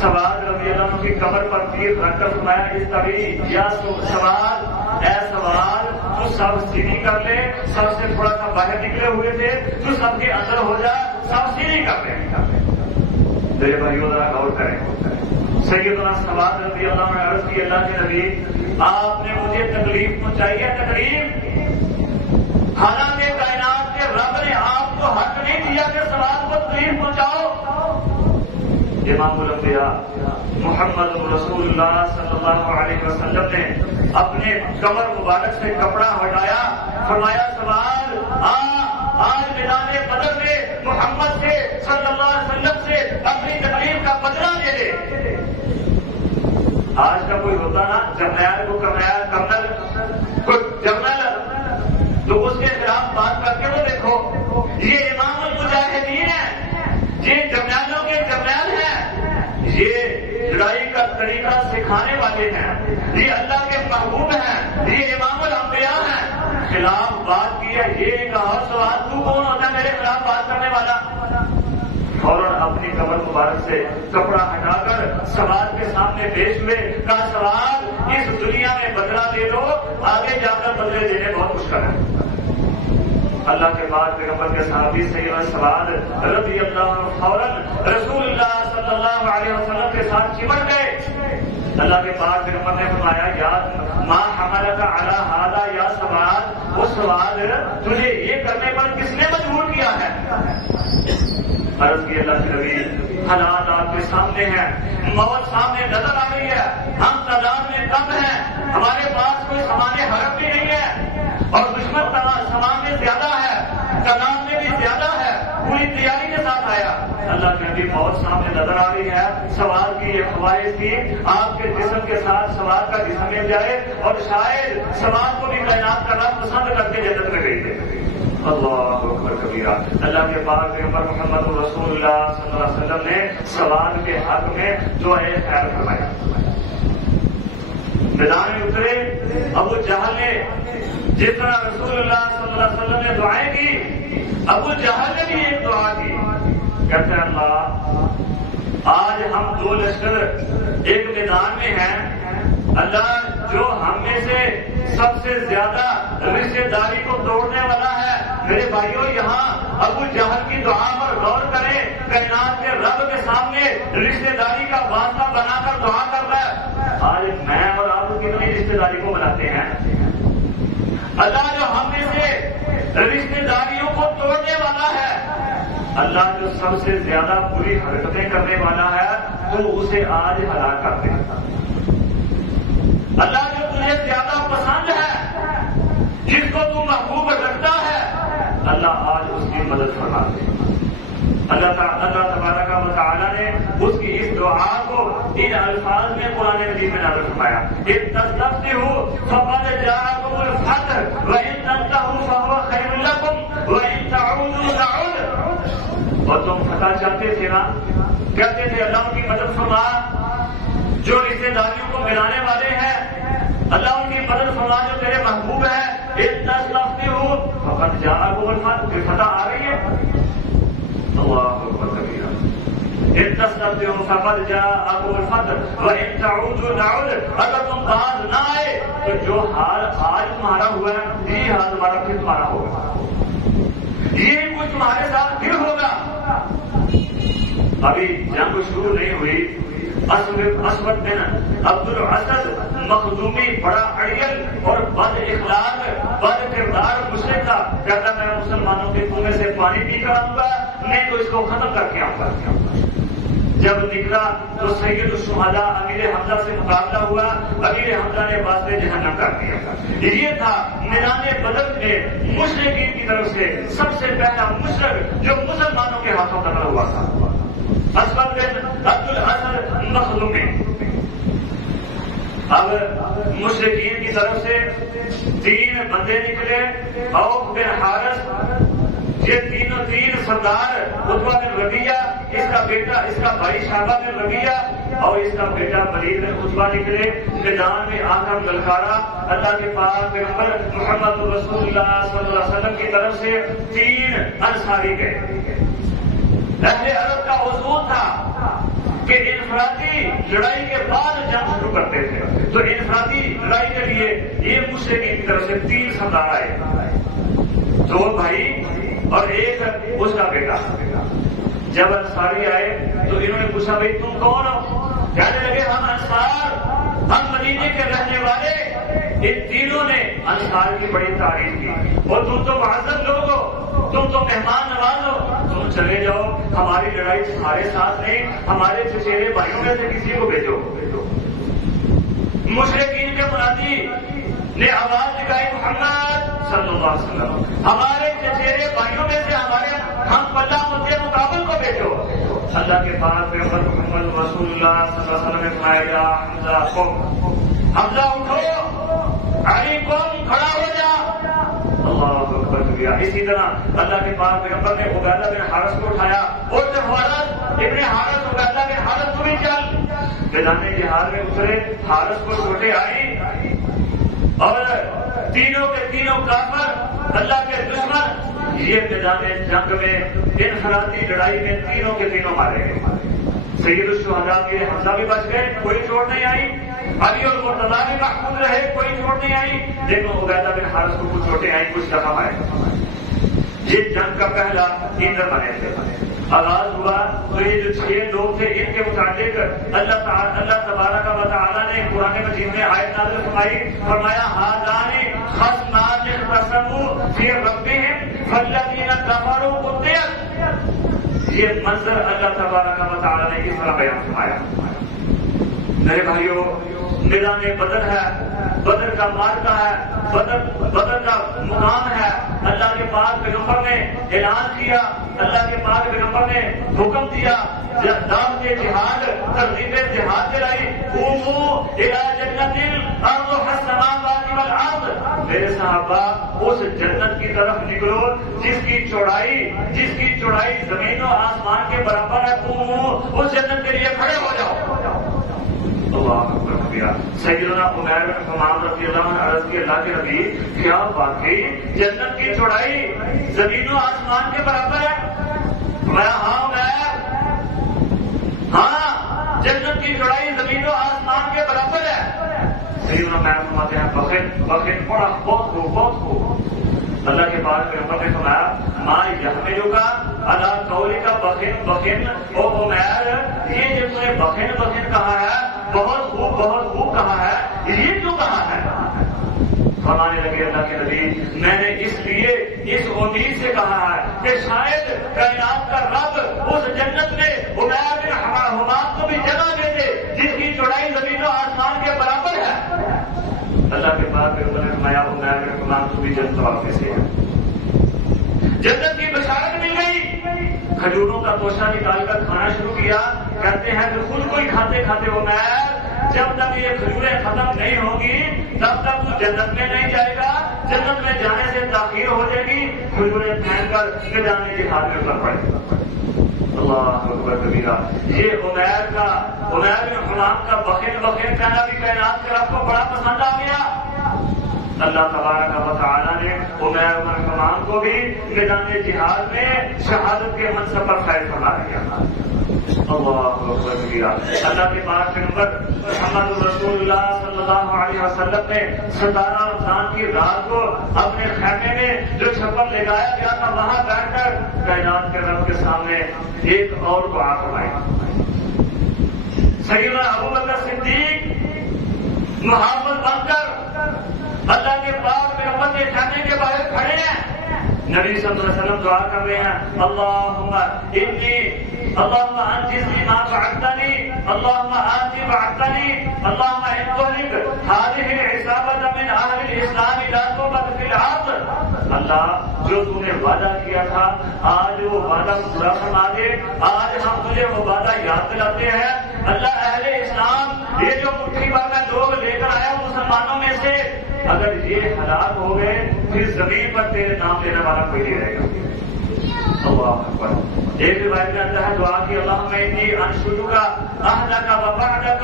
سواد رضی اللہ عنہ کی کمر پر تیر رکھ کر فرمایا اس طرح یا سواد اے سواد تو سب سیدھی کر لے, سب سے تھوڑا سا باہر نکلے ہوئے تھے تو سب کے اندر ہو جا, سب سیدھی کر لے. میرے بھائیوں ذرا غور کریں. سیدنا سواد رضی اللہ عنہ نے عرض کی اللہ کے نبی آپ نے مجھے تکلیف پہنچائی ہے, تکلیف حالانکہ کائنات کے رب نے آپ کو حق نہیں دیا کہ سواد کو تکلیف پہنچاؤ. امام الانبیاء محمد رسول اللہ صلی اللہ علیہ وسلم نے اپنے کمر مبارک سے کپڑا ہٹایا, فرمایا سوال آج میدان بدر میں محمد سے صلی اللہ علیہ وسلم سے اپنی تکلیف کا بدلہ لے لے. آج کا کوئی ہوتا نا جرنیل کو کرنل کوئی جرنل تو اس کے خلاف بات کر کے وہ دیکھو یہ امام المجاہدین ہے, یہ جرنیلوں کے جرنیل ہیں, یہ لڑائی کا طریقہ سکھانے والے ہیں, یہ اللہ کے محبوب ہیں, یہ امام الانبیاء ہیں. خلاف بات کی ہے, یہ کہا سوال تو کون ہوتا ہے میرے خلاف بات کرنے والا. فوراً اپنی کمر مبارک سے کپڑا ہٹا کر سوال کے سامنے پیش ہوئے, کہا سوال اس دنیا میں بدلہ دے لو, آگے جا کر بدلے دینے بہت مشکل ہے. اللہ کے بعد پیغمبر کے صحابی سیدنا سواد رضی اللہ عنہ فوراً رسول اللہ صلی اللہ علیہ وسلم کے ساتھ چمٹ گئے. اللہ کے بعد پیغمبر نے فرمایا یا ما حملک علی ھذا یا سواد, وہ سواد تجھے یہ کرنے پر کس نے مجبور کیا ہے. عرض کی اللہ کے نبی حالات آپ کے سامنے ہیں, موت سامنے نظر آ رہی ہے, ہم تعداد میں کم ہیں, ہمارے پاس کوئی سامان حرم بھی نہیں ہے اور دشمن سامان میں زیادہ ہے, تعداد میں بھی زیادہ ہے, پوری تیاری کے ساتھ آیا. اللہ کے نبی موت سامنے نظر آ رہی ہے. سوال کی یہ خواہش تھی آپ کے جسم کے ساتھ سوال کا جسم مل جائے اور شاید سوال کو بھی تعینات کرنا پسند کر کے جنت میں گئی تھے. اللہ اکبر کبیرہ. اللہ کے پاک پیغمبر محمد رسول اللہ صلی اللہ علیہ وسلم نے سوال کے حق میں دعائے خیر فرمایا. میدان میں اترے ابو جہل نے جس طرح رسول اللہ صلی اللہ علیہ وسلم نے دعائیں کی, ابو جہل نے بھی ایک دعا کی. کہتے ہیں اللہ آج ہم دو لشکر ایک میدان میں ہیں, اللہ جو ہم میں سے سب سے زیادہ رشتے داری کو توڑنے والا ہے, میرے بھائیوں یہاں ابو جہل کی دعا پر غور کریں, کائنات کے رب کے سامنے رشتے داری کا واسطہ بنا کر دعا کر رہا ہے. آج میں اور آپ کتنی رشتے داری کو بناتے ہیں. اللہ جو ہم میں سے رشتے داریوں کو توڑنے والا ہے, اللہ جو سب سے زیادہ بری حرکتیں کرنے والا ہے تو اسے آج ہلاک کر دے. اللہ جو تجھے زیادہ پسند ہے, جس کو تو محبوب رکھتا ہے, اللہ آج اس کی مدد فرما دے. اللہ تبارک و تعالیٰ نے اس کی اس دعا کو ان الفاظ میں قرآن مجید میں نازل فرمایا. ان تستفتحوا فقد جاءکم الفتح وان تنتهوا فهو خیر لکم وان تعودوا نعود. اور تم فتح چاہتے تھے نا, کہتے تھے اللہ کی مدد فرما, جو رشتے داریوں کو ملانے والے ہیں اللہ ان کی مدد فرما, جو تیرے محبوب ہے. ان تستفتحوا فقد جاءکم الفتح, پھر فتح آ رہی ہے. اللہ اکبر کبیرہ. ان تستفتحوا فقد جاءکم الفتح وان تعودوا نعود. اگر تم باز نہ آئے تو جو حال آج تمہارا ہوا ہے یہی حال تمہارا پھر تمہارا ہوگا, یہی کچھ تمہارے ساتھ پھر ہوگا. ابھی جنگ شروع نہیں ہوئی, اسود بن عبد الاسد مخدومی بڑا اڑیل اور بد اخلاق بد کردار مشرک تھا، کہتا میں مسلمانوں کے کنویں سے پانی پی کر آؤں گا، نہیں تو اس کو ختم کر کے آؤں گا۔ جب نکلا تو سید الشہداء امیر حمزہ سے مقابلہ ہوا، امیر حمزہ نے واسطے جہنم کر دیا۔ یہ تھا میدان بدر میں مشرکین کی طرف سے سب سے پہلا مشرک جو مسلمانوں کے ہاتھوں قتل ہوا تھا، اسود بن عبد الحسن مخزومی۔ اب مشرکین کی طرف سے 3 بندے نکلے، عوف بن حارث، یہ تینوں 3 سردار، عتبہ بن ربیعہ، اس کا بیٹا، اس کا بھائی شعبہ بن ربیعہ اور اس کا بیٹا ولید بن عتبہ نکلے۔ میدان میں آ کر للکارا، اللہ کے پاک پیغمبر محمد رسول اللہ صلی اللہ علیہ وسلم کی طرف سے 3 انصاری گئے۔ اہل عرب کا اصول تھا کہ انفرادی لڑائی کے بعد جنگ شروع کرتے تھے، تو انفرادی لڑائی کے لیے یہ مشرکین کی طرف سے 3 سردار آئے، 2 بھائی اور ایک اس کا بیٹا۔ جب انصاری آئے تو انہوں نے پوچھا بھائی تم کون ہو؟ کہنے لگے ہم انصار، ہم مدینے کے رہنے والے۔ ان تینوں نے انصار کی بڑی تعریف کی، اور تم تو معزز لوگ ہو، تم تو مہمان نواز ہو، تم چلے جاؤ، ہماری لڑائی تمہارے ساتھ نہیں، ہمارے چچیرے بھائیوں میں سے کسی کو بھیجو۔ مشرکین کے منادی نے آواز نکائی محمد صلی اللہ علیہ وسلم، ہمارے چچیرے بھائیوں میں سے ہمارے ہم پلہ مدے مقابل کو بھیجو۔ اللہ کے پاس پیغمبر محمد رسول اللہ صلی اللہ علیہ وسلم نے فرمایا یا حمزہ قم، حمزہ اٹھو، علی قم، کھڑا ہو جا۔ اللہ اکبر کبیرہ۔ اسی طرح اللہ کے پاس پیغمبر نے عبیدہ بن حارث کو اٹھایا، اور جب حارث ابن حارث عبیدہ بن حارث کو بھی چل۔ میدان جہاد میں اترے، حارث کو چوٹیں آئی اور تینوں کے تینوں کافر، اللہ کے دشمن، یہ میدان جنگ میں انفرادی لڑائی میں تینوں کے تینوں مارے گئے۔ سید الشہداء کے حمزہ بھی بچ گئے، کوئی چوٹ نہیں آئی، علی اور مرتضیٰ بھی محفوظ رہے، کوئی چوٹ نہیں آئی، لیکن عبیدہ بن حارث کو کچھ چوٹیں آئی، کچھ زخم آئے۔ یہ جنگ کا پہلا ایندھن بنے تھے۔ آغاز ہوا تو یہ جو 6 لوگ تھے، ان کے متعلق اللہ تبارک و تعالیٰ نے قرآن مجید میں آیت نازل فرمائی، فرمایا ہذان خصمان اختصموا فی ربہم فالذین کفروا قطعت۔ یہ منظر اللہ تبارک و تعالیٰ نے اس طرح بیان فرمایا۔ میرے بھائیوں، میدان بدر ہے، بدر کا مارکا ہے، بدر کا مقام ہے۔ اللہ کے پاک پیغمبر نے اعلان کیا، اللہ کے پاک پیغمبر نے حکم دیا، دعوت جہاد، ترغیب جہاد دلائی، قوموا الی جنت ارضها السماوات والارض۔ میرے صحابہ اس جنت کی طرف نکلو جس کی چوڑائی زمین و آسمان کے برابر ہے، قوموا، اس جنت کے لیے کھڑے ہو جاؤ۔ اللہ اکبر کبیرہ۔ سیدنا عمیر بن حمام رضی اللہ عنہ عرض کی اللہ کے نبی، کیا واقعی جنت کی چوڑائی زمین و آسمان کے برابر ہے؟ میں ہاں عمیر، ہاں جنت کی چوڑائی زمین و آسمان کے برابر ہے۔ سیدنا عمیر فرماتے ہیں بخن پڑا، بہت خوب بہت خوب۔ اللہ کے بعد پیغمبر نے فرمایا ماں یحملو کا اللہ قولی کا بخن او عمیر، یہ جو تم نے بخن کہا ہے، بہت خوب کہا ہے، یہ کیوں کہا ہے؟ فرمانے لگے اللہ کے نبی، میں نے اس لیے اس امید سے کہا ہے کہ شاید کائنات کا رب اس جنت میں عمیر بن حمام کو بھی جگہ دے دے جس کی چوڑائی زمین و آسمان کے برابر ہے۔ اللہ کے بعد پھر انہوں نے فرمایا عمیر بن حمام کو بھی جنت واقع سے ہے۔ جنت کی بشارت مل گئی، کھجوروں کا توشہ نکال کر کھانا شروع کیا۔ کہتے ہیں کہ خود کو ہی کھاتے کھاتے عمیر، جب تک یہ کھجوریں ختم نہیں ہوگی تب تک وہ جنت میں نہیں جائے گا، جنت میں جانے سے تاخیر ہو جائے گی، کھجوریں پھینک کر میدان جہاد میں اتر پڑے گا۔ اللہ اکبر کبیرہ۔ یہ عمیر بن حمام کا بخن کہنا بھی کائنات کے رب کو بڑا پسند آ گیا۔ اللہ تبارک و تعالیٰ نے عمیر بن حمام کو بھی میدان جہاد میں شہادت کے منصب پر فائز فرما دیا۔ اللہ اکبر کبیرہ۔ اللہ کے پاک پیغمبر محمد رسول اللہ صلی اللہ علیہ وسلم نے 17 رمضان کی رات کو اپنے خیمے میں جو چھپر لگایا گیا تھا وہاں بیٹھ کر کائنات کے رب کے سامنے ایک اور دعا فرمائی۔ سیدنا ابوبکر صدیق محافظ بن کر اللہ کے پاک پیغمبر کے کھانے کے باہر کھڑے ہیں. نبی صلی اللہ علیہ وسلم دعا کر رہے ہیں اللہم انجزنی ما وعدتنی اللہم آتی وعدتنی اللہم ان تہلک هذه العصابة من اہل الاسلام لا توبت فی الارض. اللہ جو تو نے وعدہ کیا تھا آج وہ وعدہ پورا فرما دے. آج ہم تجھے وہ وعدہ یاد دلاتے ہیں. اللہ اہل اسلام یہ جو مٹھی بھر میں لوگ لے کر آئے مسلمانوں میں سے اگر یہ ہلاک ہو گئے پھر زمین پر تیرے نام لینے والا کوئی نہیں رہے گا. اللہ اکبر. ایک روایت میں آتا ہے دعا کی اللہم انی انشدک عہدک ووعدک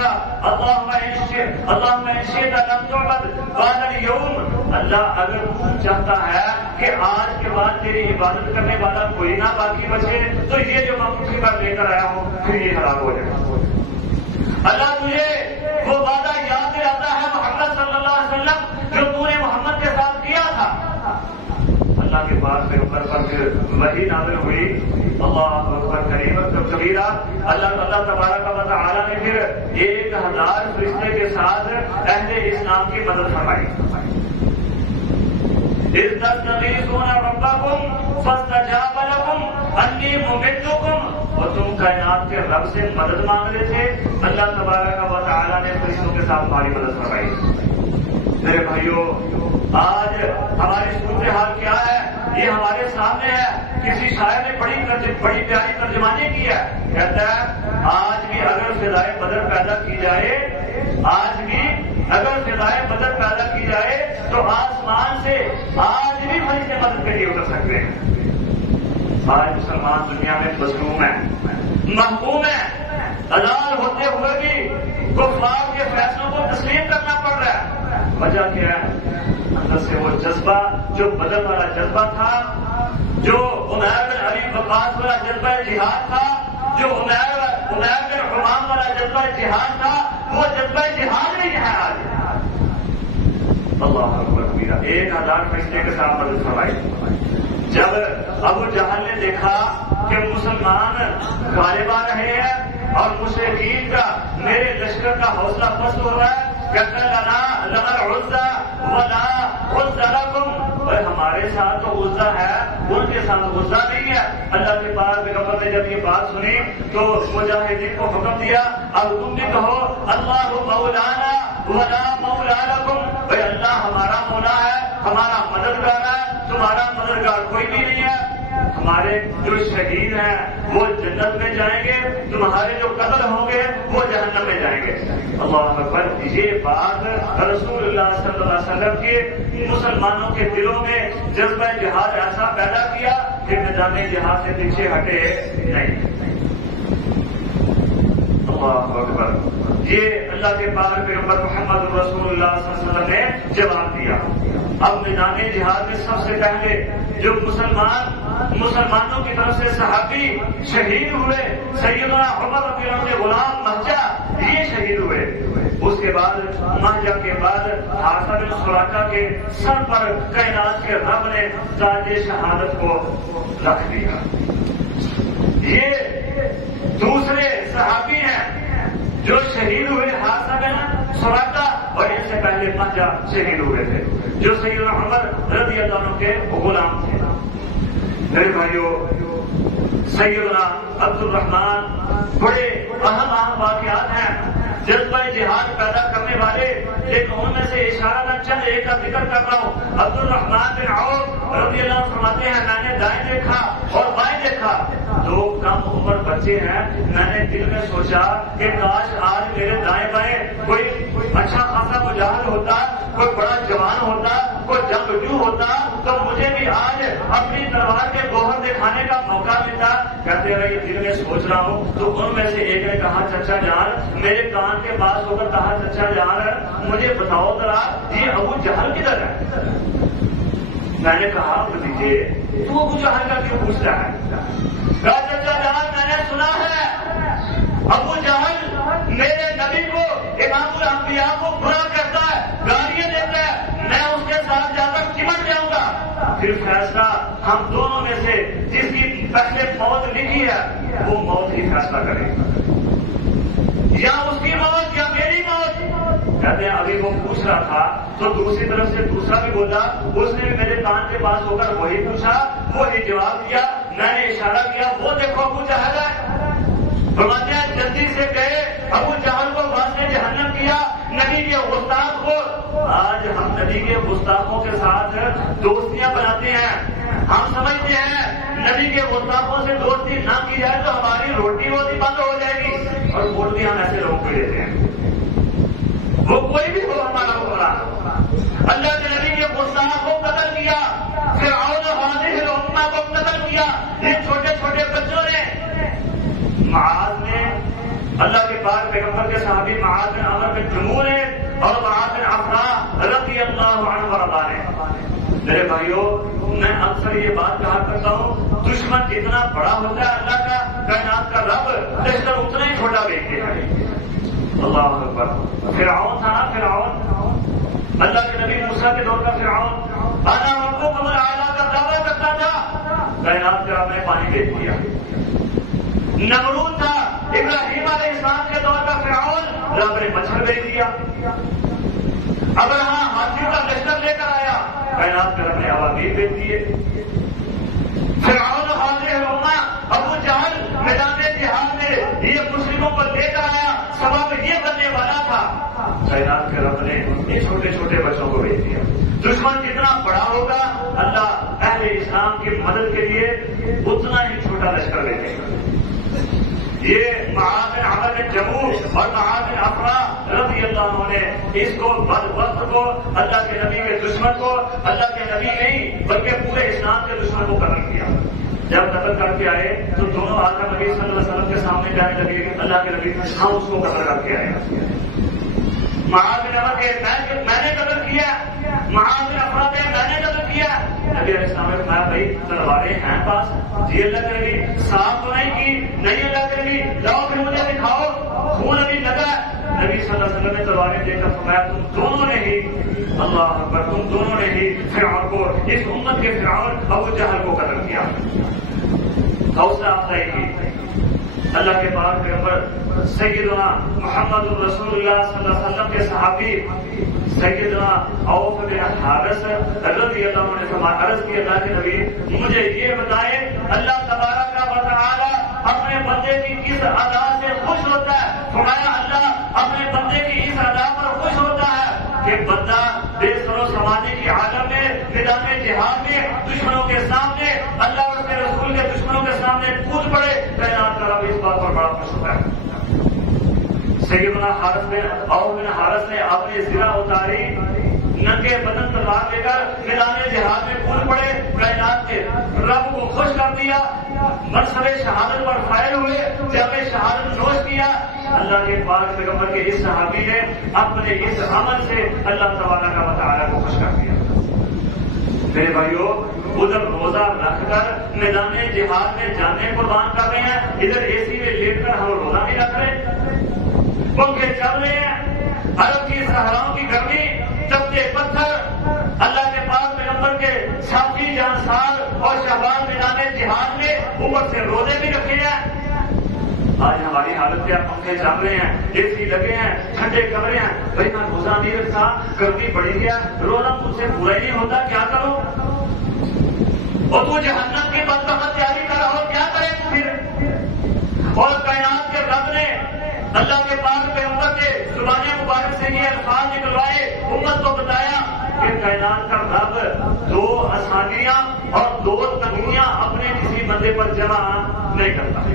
اللہم ان شئت لم تعبد بعد اليوم. اللہ اگر تو چاہتا ہے کہ آج کے بعد تیری عبادت کرنے والا کوئی نہ باقی بچے تو یہ جو میں مٹھی پر لے کر آیا ہوں پھر یہ ہلاک ہو جائے. اللہ تجھے وہ وعدہ یاد دلاتا ہے محمد صلی اللہ علیہ وسلم جو تو نے محمد کے ساتھ کیا تھا. اللہ کے پاس پیغمبر پر پھر وحی نازل ہوئی. اللہ اکبر کریم کبیرہ. اللہ تبارک و تعالی نے پھر 1000 فرشتے کے ساتھ اہل اسلام کی مدد فرمائی. اذ تستغیثون ربکم فاستجاب لکم انی ممدکم. اور تم کائنات کے رب سے مدد مانگ رہے تھے. اللہ تبارک و تعالی نے فرشتوں کے ساتھ ہماری مدد فرمائی. میرے بھائیوں آج ہماری صورتحال کیا ہے یہ ہمارے سامنے ہے. کسی شاعر نے بڑی پیاری ترجمانی کی ہے. کہتا ہے آج بھی اگر فضائے بدر پیدا کی جائے آج بھی اگر فضائے بدر پیدا کی جائے تو آسمان سے آج بھی فرشتے مدد کے لیے اتر سکتے ہیں. آج مسلمان دنیا میں مظلوم ہے محکوم ہے. عدال ہوتے ہوئے بھی کفار کے فیصلوں کو تسلیم کرنا پڑ رہا ہے. وجہ کیا ہے؟ اندر سے وہ جذبہ جو بدر والا جذبہ تھا جو عمیر بن ابی وقاص والا جذبہ جہاد تھا جو عمیر بن حمام والا جذبہ جہاد تھا وہ جذبہ جہاد نہیں ہے آج. اللہ اکبر کبیرہ. 1000 فرشتے کے ساتھ مدد فرمائی. جب ابو جہل نے دیکھا کہ مسلمان غالب آ رہے ہیں اور مشرکین کا میرے لشکر کا حوصلہ پست ہو رہا ہے کہتا لنا العزى ولا عزى لكم. اور ہمارے ساتھ تو عزہ ہے ان کے ساتھ عزہ نہیں ہے. اللہ کے پاک پیغمبر نے جب یہ بات سنی تو مجاہدین کو حکم دیا اب تم بھی کہو اللہ مولانا ولا مولا لكم. بھائی اللہ ہمارا مولا ہے ہمارا مددگار ہے تمہارا مددگار کوئی بھی نہیں ہے. ہمارے جو شہید ہیں وہ جنت میں جائیں گے تمہارے جو قتل ہوں گے وہ جہنم میں جائیں گے. اللہ اکبر. یہ بات رسول اللہ صلی اللہ علیہ وسلم کے مسلمانوں کے دلوں میں جذبہ جہاد ایسا پیدا کیا کہ میدان جہاد سے پیچھے ہٹے نہیں. اللہ اکبر. یہ اللہ کے پاک پیغمبر محمد رسول اللہ صلی اللہ علیہ وسلم نے جواب دیا. اب میدان جہاد میں سب سے پہلے جو مسلمانوں کی طرف سے صحابی شہید ہوئے سیدنا عمر رضی اللہ عنہ غلام مہجہ یہ شہید ہوئے. اس کے بعد مہجہ کے بعد حارثہ بن سراقہ کے سر پر کائنات کے رب نے تاج شہادت کو رکھ دیا. یہ دوسرے صحابی ہیں جو شہید ہوئے حارثہ بن سراقہ اور ان سے پہلے مہجہ شہید ہوئے تھے جو سیدنا عمر رضی اللہ عنہ کے غلام تھے. میرے بھائیوں سیدنا عبد الرحمن بڑے اہم واقعات ہیں جذبہ جہاد پیدا کرنے والے لیکن ان میں سے اشارہ چند ایک کا ذکر کر رہا ہوں. عبد الرحمن بن عوف رضی اللہ عنہ فرماتے ہیں میں نے دائیں دیکھا اور بائیں دیکھا 2 کم عمر بچے ہیں. میں نے دل میں سوچا کہ کاش آج میرے دائیں بائیں کوئی اچھا خاصا مجاہد ہوتا کوئی بڑا جوان ہوتا کوئی جنگجو ہوتا تو مجھے بھی آج اپنی تلوار کے گوہر دکھانے کا موقع ملتا. کہتے رہے دل میں سوچ رہا ہوں تو ان میں سے ایک نے کہا چچا جان میرے کان کے پاس ہو کر کہا چچا جان مجھے بتاؤ ذرا یہ ابو جہل کدھر ہے. میں نے کہا بھتیجے تو ابو جہل کا کیوں پوچھ رہا ہے. کہا چچا جان میں نے سنا ہے ابو جہل میرے نبی کو امام الانبیاء کو برا کرتا ہے گالیاں دیتا ہے میں اس کے ساتھ جا کر چمٹ جاؤں گا. پھر فیصلہ ہم دونوں میں سے جس کی پہلے موت لکھی ہے وہ موت ہی فیصلہ کرے گا یا اس کی موت یا میری موت. کہتے ہیں ابھی وہ پوچھ رہا تھا تو دوسری طرف سے دوسرا بھی بولا، اس نے بھی میرے کان کے پاس ہو کر وہی پوچھا، وہی جواب دیا، میں نے اشارہ کیا، وہ دیکھو ابو جہل ہے۔ فرماتے ہیں جلدی سے گئے ابو جہل کو واسطے جہنم کیا، نبی کے گستاخ کو۔ آج ہم نبی کے گستاخوں کے ساتھ دوستیاں بناتے ہیں، ہم سمجھتے ہیں نبی کے گستاخوں سے دوستی نہ کی جائے تو ہماری روٹی روزی بند ہو جائے گی، اور ووٹ بھی ہم ایسے لوگوں کو دیتے ہیں، وہ کوئی بھی ہو ہمارا حکمران۔ اللہ کے نبی کے گستاخ کو قتل کیا، فرعون حاضر الامہ کو قتل کیا، ان چھوٹے چھوٹے بچوں نے۔ معاذ نے اللہ کے پاک پیغمبر کے صحابی معاذ بن عمرو بن جموح نے اور معاذ بن عفراء رضی اللہ عنہ ورضا نے۔ میرے بھائیوں، میں اکثر یہ بات کہا کرتا ہوں، دشمن جتنا بڑا ہوتا ہے اللہ کا کائنات کا رب دشمن اتنا ہی چھوٹا دیکھتے ہیں۔ اللہ اکبر۔ فرعون تھا نا، فرعون اللہ کے نبی موسیٰ کے دور کا فرعون، انا ربکم الاعلی کا دعویٰ کرتا تھا، کائنات کے رب نے پانی بھیج دیا۔ نمرود تھا ابراہیم علیہ السلام کے دور کا فرعون، رب نے مچھر بھیج دیا۔ ابرہا ہاتھیوں کا لشکر لے کر آیا، کائنات کے رب نے عوامیر بھیج دیے۔ فرعون حاضر الامہ ابو جہل میدان جہاد میں یہ مسلموں کو لے کر آیا، سبب یہ بننے والا تھا، کائنات کے رب نے یہ چھوٹے چھوٹے بچوں کو بھیج دیا۔ دشمن جتنا بڑا ہوگا اللہ اہل اسلام کی مدد کے لیے اتنا ہی چھوٹا لشکر بھیجے گا۔ یہ معاذ بن عمرو بن جموح اور معاذ بن عفراء رضی اللہ عنہ نے اس کو بدبخت کو، اللہ کے نبی کے دشمن کو، اللہ کے نبی نہیں بلکہ پورے اسلام کے دشمن کو قتل کیا۔ جب قتل کر کے آئے تو دونوں آقا نبی صلی اللہ علیہ وسلم کے سامنے جانے لگے، اللہ کے نبی ہم اس کو قتل کر کے آئے۔ معاذ بن عمرو کے میں نے قتل کیا، معاذ بن عفراء نے میں نے قتل کیا۔ نبی علیہ السلام نے فرمایا بھائی تلواریں ہیں پاس؟ جی اللہ کے نبی۔ صاف تو نہیں کی؟ نہیں اللہ کے نبی۔ لاؤ پھر مجھے دکھاؤ، خون ابھی لگا۔ نبی صلی اللہ علیہ وسلم نے تلواریں دے کر فرمایا تم دونوں نے ہی، اللہ اکبر، تم دونوں نے ہی فرعون کو، اس امت کے فرعون ابو جہل کو قتل کیا۔ حوصلہ افزائی کی اللہ کے پاک پیغمبر سیدنا محمد رسول اللہ صلی اللہ علیہ وسلم کے صحابی سیدنا عوف بن حارث رضی اللہ عنہ نے فرمایا، عرض کی اللہ کے نبی مجھے یہ بتائے اللہ تبارک و تعالی اپنے بندے کی کس ادا سے خوش ہوتا ہے؟ فرمایا اللہ اپنے بندے کی اس ادا پر خوش ہوتا ہے کہ بندہ بے سر و سماجی کی عالم میں میدان جہاد میں دشمنوں کے سامنے، اللہ اور اس کے رسول کے دشمنوں کے سامنے کود پڑے، کائنات کا رب اس بات پر بڑا خوش ہوتا ہے۔ سیدنا حارث بن عوف بن حارث نے اپنی زرہ اتاری، ننگے بدن تلوار لے کر میدان جہاد میں کود پڑے، کائنات کے رب کو خوش کر دیا، منصب شہادت پر فائل ہوئے، جب شہادت نوش کیا۔ اللہ کے پاک پیغمبر کے اس صحابی نے اپنے اس عمل سے اللہ تبارک و تعالی کو خوش کر دیا۔ میرے بھائیوں، ادھر روزہ رکھ کر میدان جہاد میں جانے قربان کر رہے ہیں، ادھر اے سی میں لیٹ کر ہم روزہ بھی رکھ رہے ہیں، پنکھے چل رہے ہیں، عرب کی صحراؤں کی گرمی، تپتے پتھر، اللہ کے پاک پیغمبر کے ساتھی جانسار اور شہباز میدان جہاد میں اوپر سے روزے بھی رکھے ہیں۔ آج ہماری حالت کیا؟ پنکھے چل رہے ہیں، اے سی لگے ہیں، ٹھنڈے کمرے ہیں، بھائی میں روزہ نہیں رکھتا، گرمی بڑھی گیا، روزہ مجھ سے پورا ہی نہیں ہوتا، کیا کروں؟ اور تو جہنم کی بدبخت تیاری کر رہا ہو، کیا کرے تو پھر؟ اور کائنات کے رب نے اللہ کے پاک پیغمبر کے زبان مبارک سے یہ الفاظ نکلوائے، امت کو بتایا کہ کائنات کا رب دو آسانیاں اور دو تنگیاں اپنے کسی بندے پر جمع نہیں کرتا۔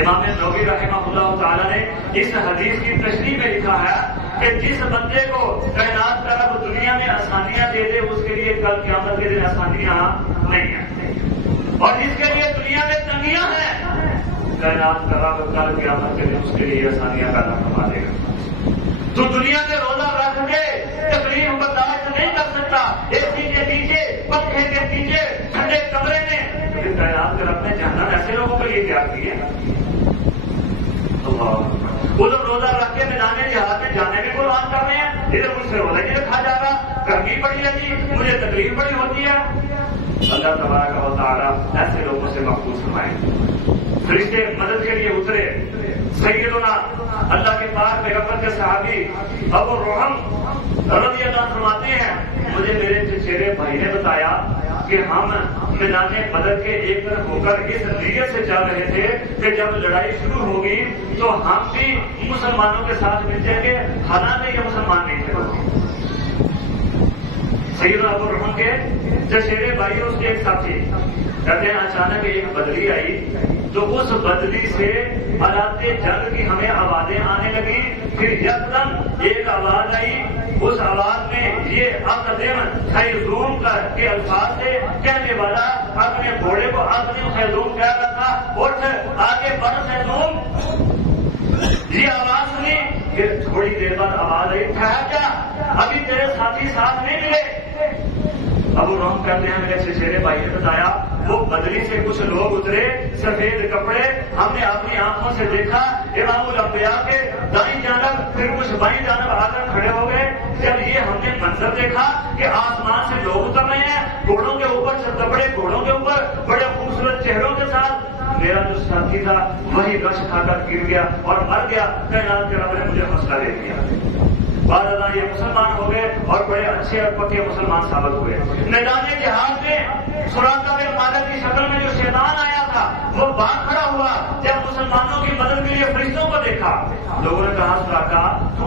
امام نووی رحمہ اللہ تعالیٰ نے اس حدیث کی تشریح میں لکھا ہے کہ جس بندے کو کائنات کا رب دنیا میں آسانیاں دے دے اس کے لیے کل قیامت کے دن آسانیاں نہیں ہیں، اور جس کے لیے دنیا میں تنگیاں ہیں کائنات کا رب کل قیامت کے دن اس کے لیے آسانیاں پیدا فرما دے گا۔ تو دنیا میں روزہ رکھ کے تکلیف برداشت نہیں کر سکتا، اے سی کے پیچھے، پنکھے کے پیچھے، ٹھنڈے کمرے میں، لیکن کائنات کے رب نے جہنم ایسے لوگوں کے لیے تیار کی ہے۔ ادھر روزہ رکھ کے میدان جہاد میں جانے میں قربان کر رہے ہیں، ادھر مجھ سے روزہ نہیں رکھا جا رہا، گرمی بڑی ہے جی، مجھے تکلیف بڑی ہوتی ہے۔ اللہ تبارک و تعالیٰ ایسے لوگوں سے محفوظ فرمائے۔ فرشتے مدد کے لیے اترے۔ سیدنا اللہ کے پاک پیغمبر کے صحابی ابو روحم رضی اللہ عنہ فرماتے ہیں مجھے میرے چچیرے بھائی نے بتایا کہ ہم میدان بدر کے ایک طرف ہو کر اس نیت سے چل رہے تھے کہ جب لڑائی شروع ہوگی تو ہم بھی مسلمانوں کے ساتھ مل جائیں گے، حالانکہ یہ مسلمان نہیں تھے۔ سیدنا ابو روحم کے چچیرے بھائی اور اس کے ایک ساتھی کہتے ہیں اچانک ایک بدلی آئی تو اس بدلی سے آلات جنگ کی ہمیں آوازیں آنے لگی، پھر یکدم ایک آواز آئی، اس آواز میں یہ اقدم خیزوم کے الفاظ سے کہنے والا اپنے گھوڑے کو اقدم خیزوم کہہ رہا تھا، اٹھ آگے بڑھ خیزوم۔ یہ آواز سنی، پھر تھوڑی دیر بعد آواز آئی ٹھہر جا، ابھی تیرے ساتھی ساتھ نہیں ملے۔ ابو روحم کہتے ہیں میرے چچیرے بھائی نے بتایا وہ بدلی سے کچھ لوگ اترے، سفید کپڑے، ہم نے اپنی آنکھوں سے دیکھا امام الانبیاء کے دائیں جانب پھر کچھ بائیں جانب آ کر کھڑے ہو گئے۔ جب یہ ہم نے منظر دیکھا کہ آسمان سے لوگ اتر رہے ہیں گھوڑوں کے اوپر، کپڑے گھوڑوں کے اوپر، بڑے خوبصورت چہروں کے ساتھ، میرا جو ساتھی تھا وہی رش کھا کر گر گیا اور مر گیا۔ کائنات کے رب نے مجھے حوصلہ دے دیا۔ بعد ازاں یہ مسلمان ہو گئے اور بڑے اچھے اور پکے مسلمان ثابت ہوئے۔ میدان جہاد میں سراقہ بن مالک کی شکل میں جو شیطان آیا تھا وہ باہر کھڑا ہوا، جب مسلمانوں کی مدد کے لیے فرشتوں کو دیکھا لوگوں نے کہا سراقہ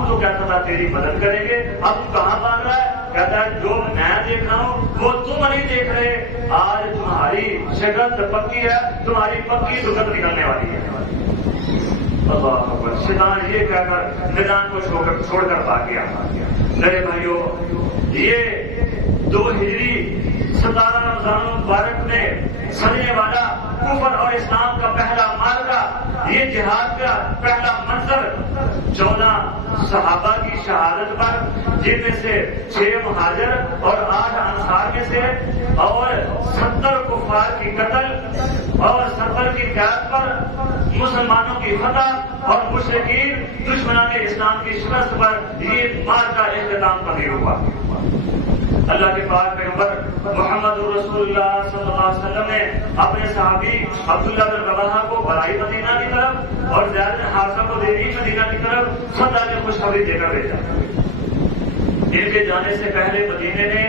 تو کہتا تھا تیری مدد کریں گے، اب تو کہاں بھاگ رہا ہے؟ کہتا ہے جو میں دیکھ رہا ہوں وہ تم نہیں دیکھ رہے، آج تمہاری شکل پکی ہے، تمہاری پکی دکت نکلنے والی ہے۔ اللہ اکبر۔ شیطان یہ کہہ کر میدان کو چھوڑ کر بھاگ گیا۔ میرے بھائیوں یہ 2 ہجری 17 رمضان المبارک میں سجنے والا کفر اور اسلام کا پہلا معرکہ، یہ جہاد کا پہلا منظر 14 صحابہ کی شہادت پر، جن میں سے 6 مہاجر اور 8 انصار میں سے، اور 70 کفار کی قتل اور 70 کی قید پر، مسلمانوں کی فتح اور مشرکین دشمنان اسلام کی شکست پر یہ معرکہ اختتام پذیر ہوا۔ اللہ کے پاک پیغمبر محمد رسول اللہ صلی اللہ علیہ وسلم نے اپنے صحابی عبداللہ بن رواحہ کو بڑائی مدینہ کی طرف اور زید بن حارثہ کو دیری مدینہ کی طرف صدا کی خوشخبری دے کر بھیجا۔ ان کے جانے سے پہلے مدینے نے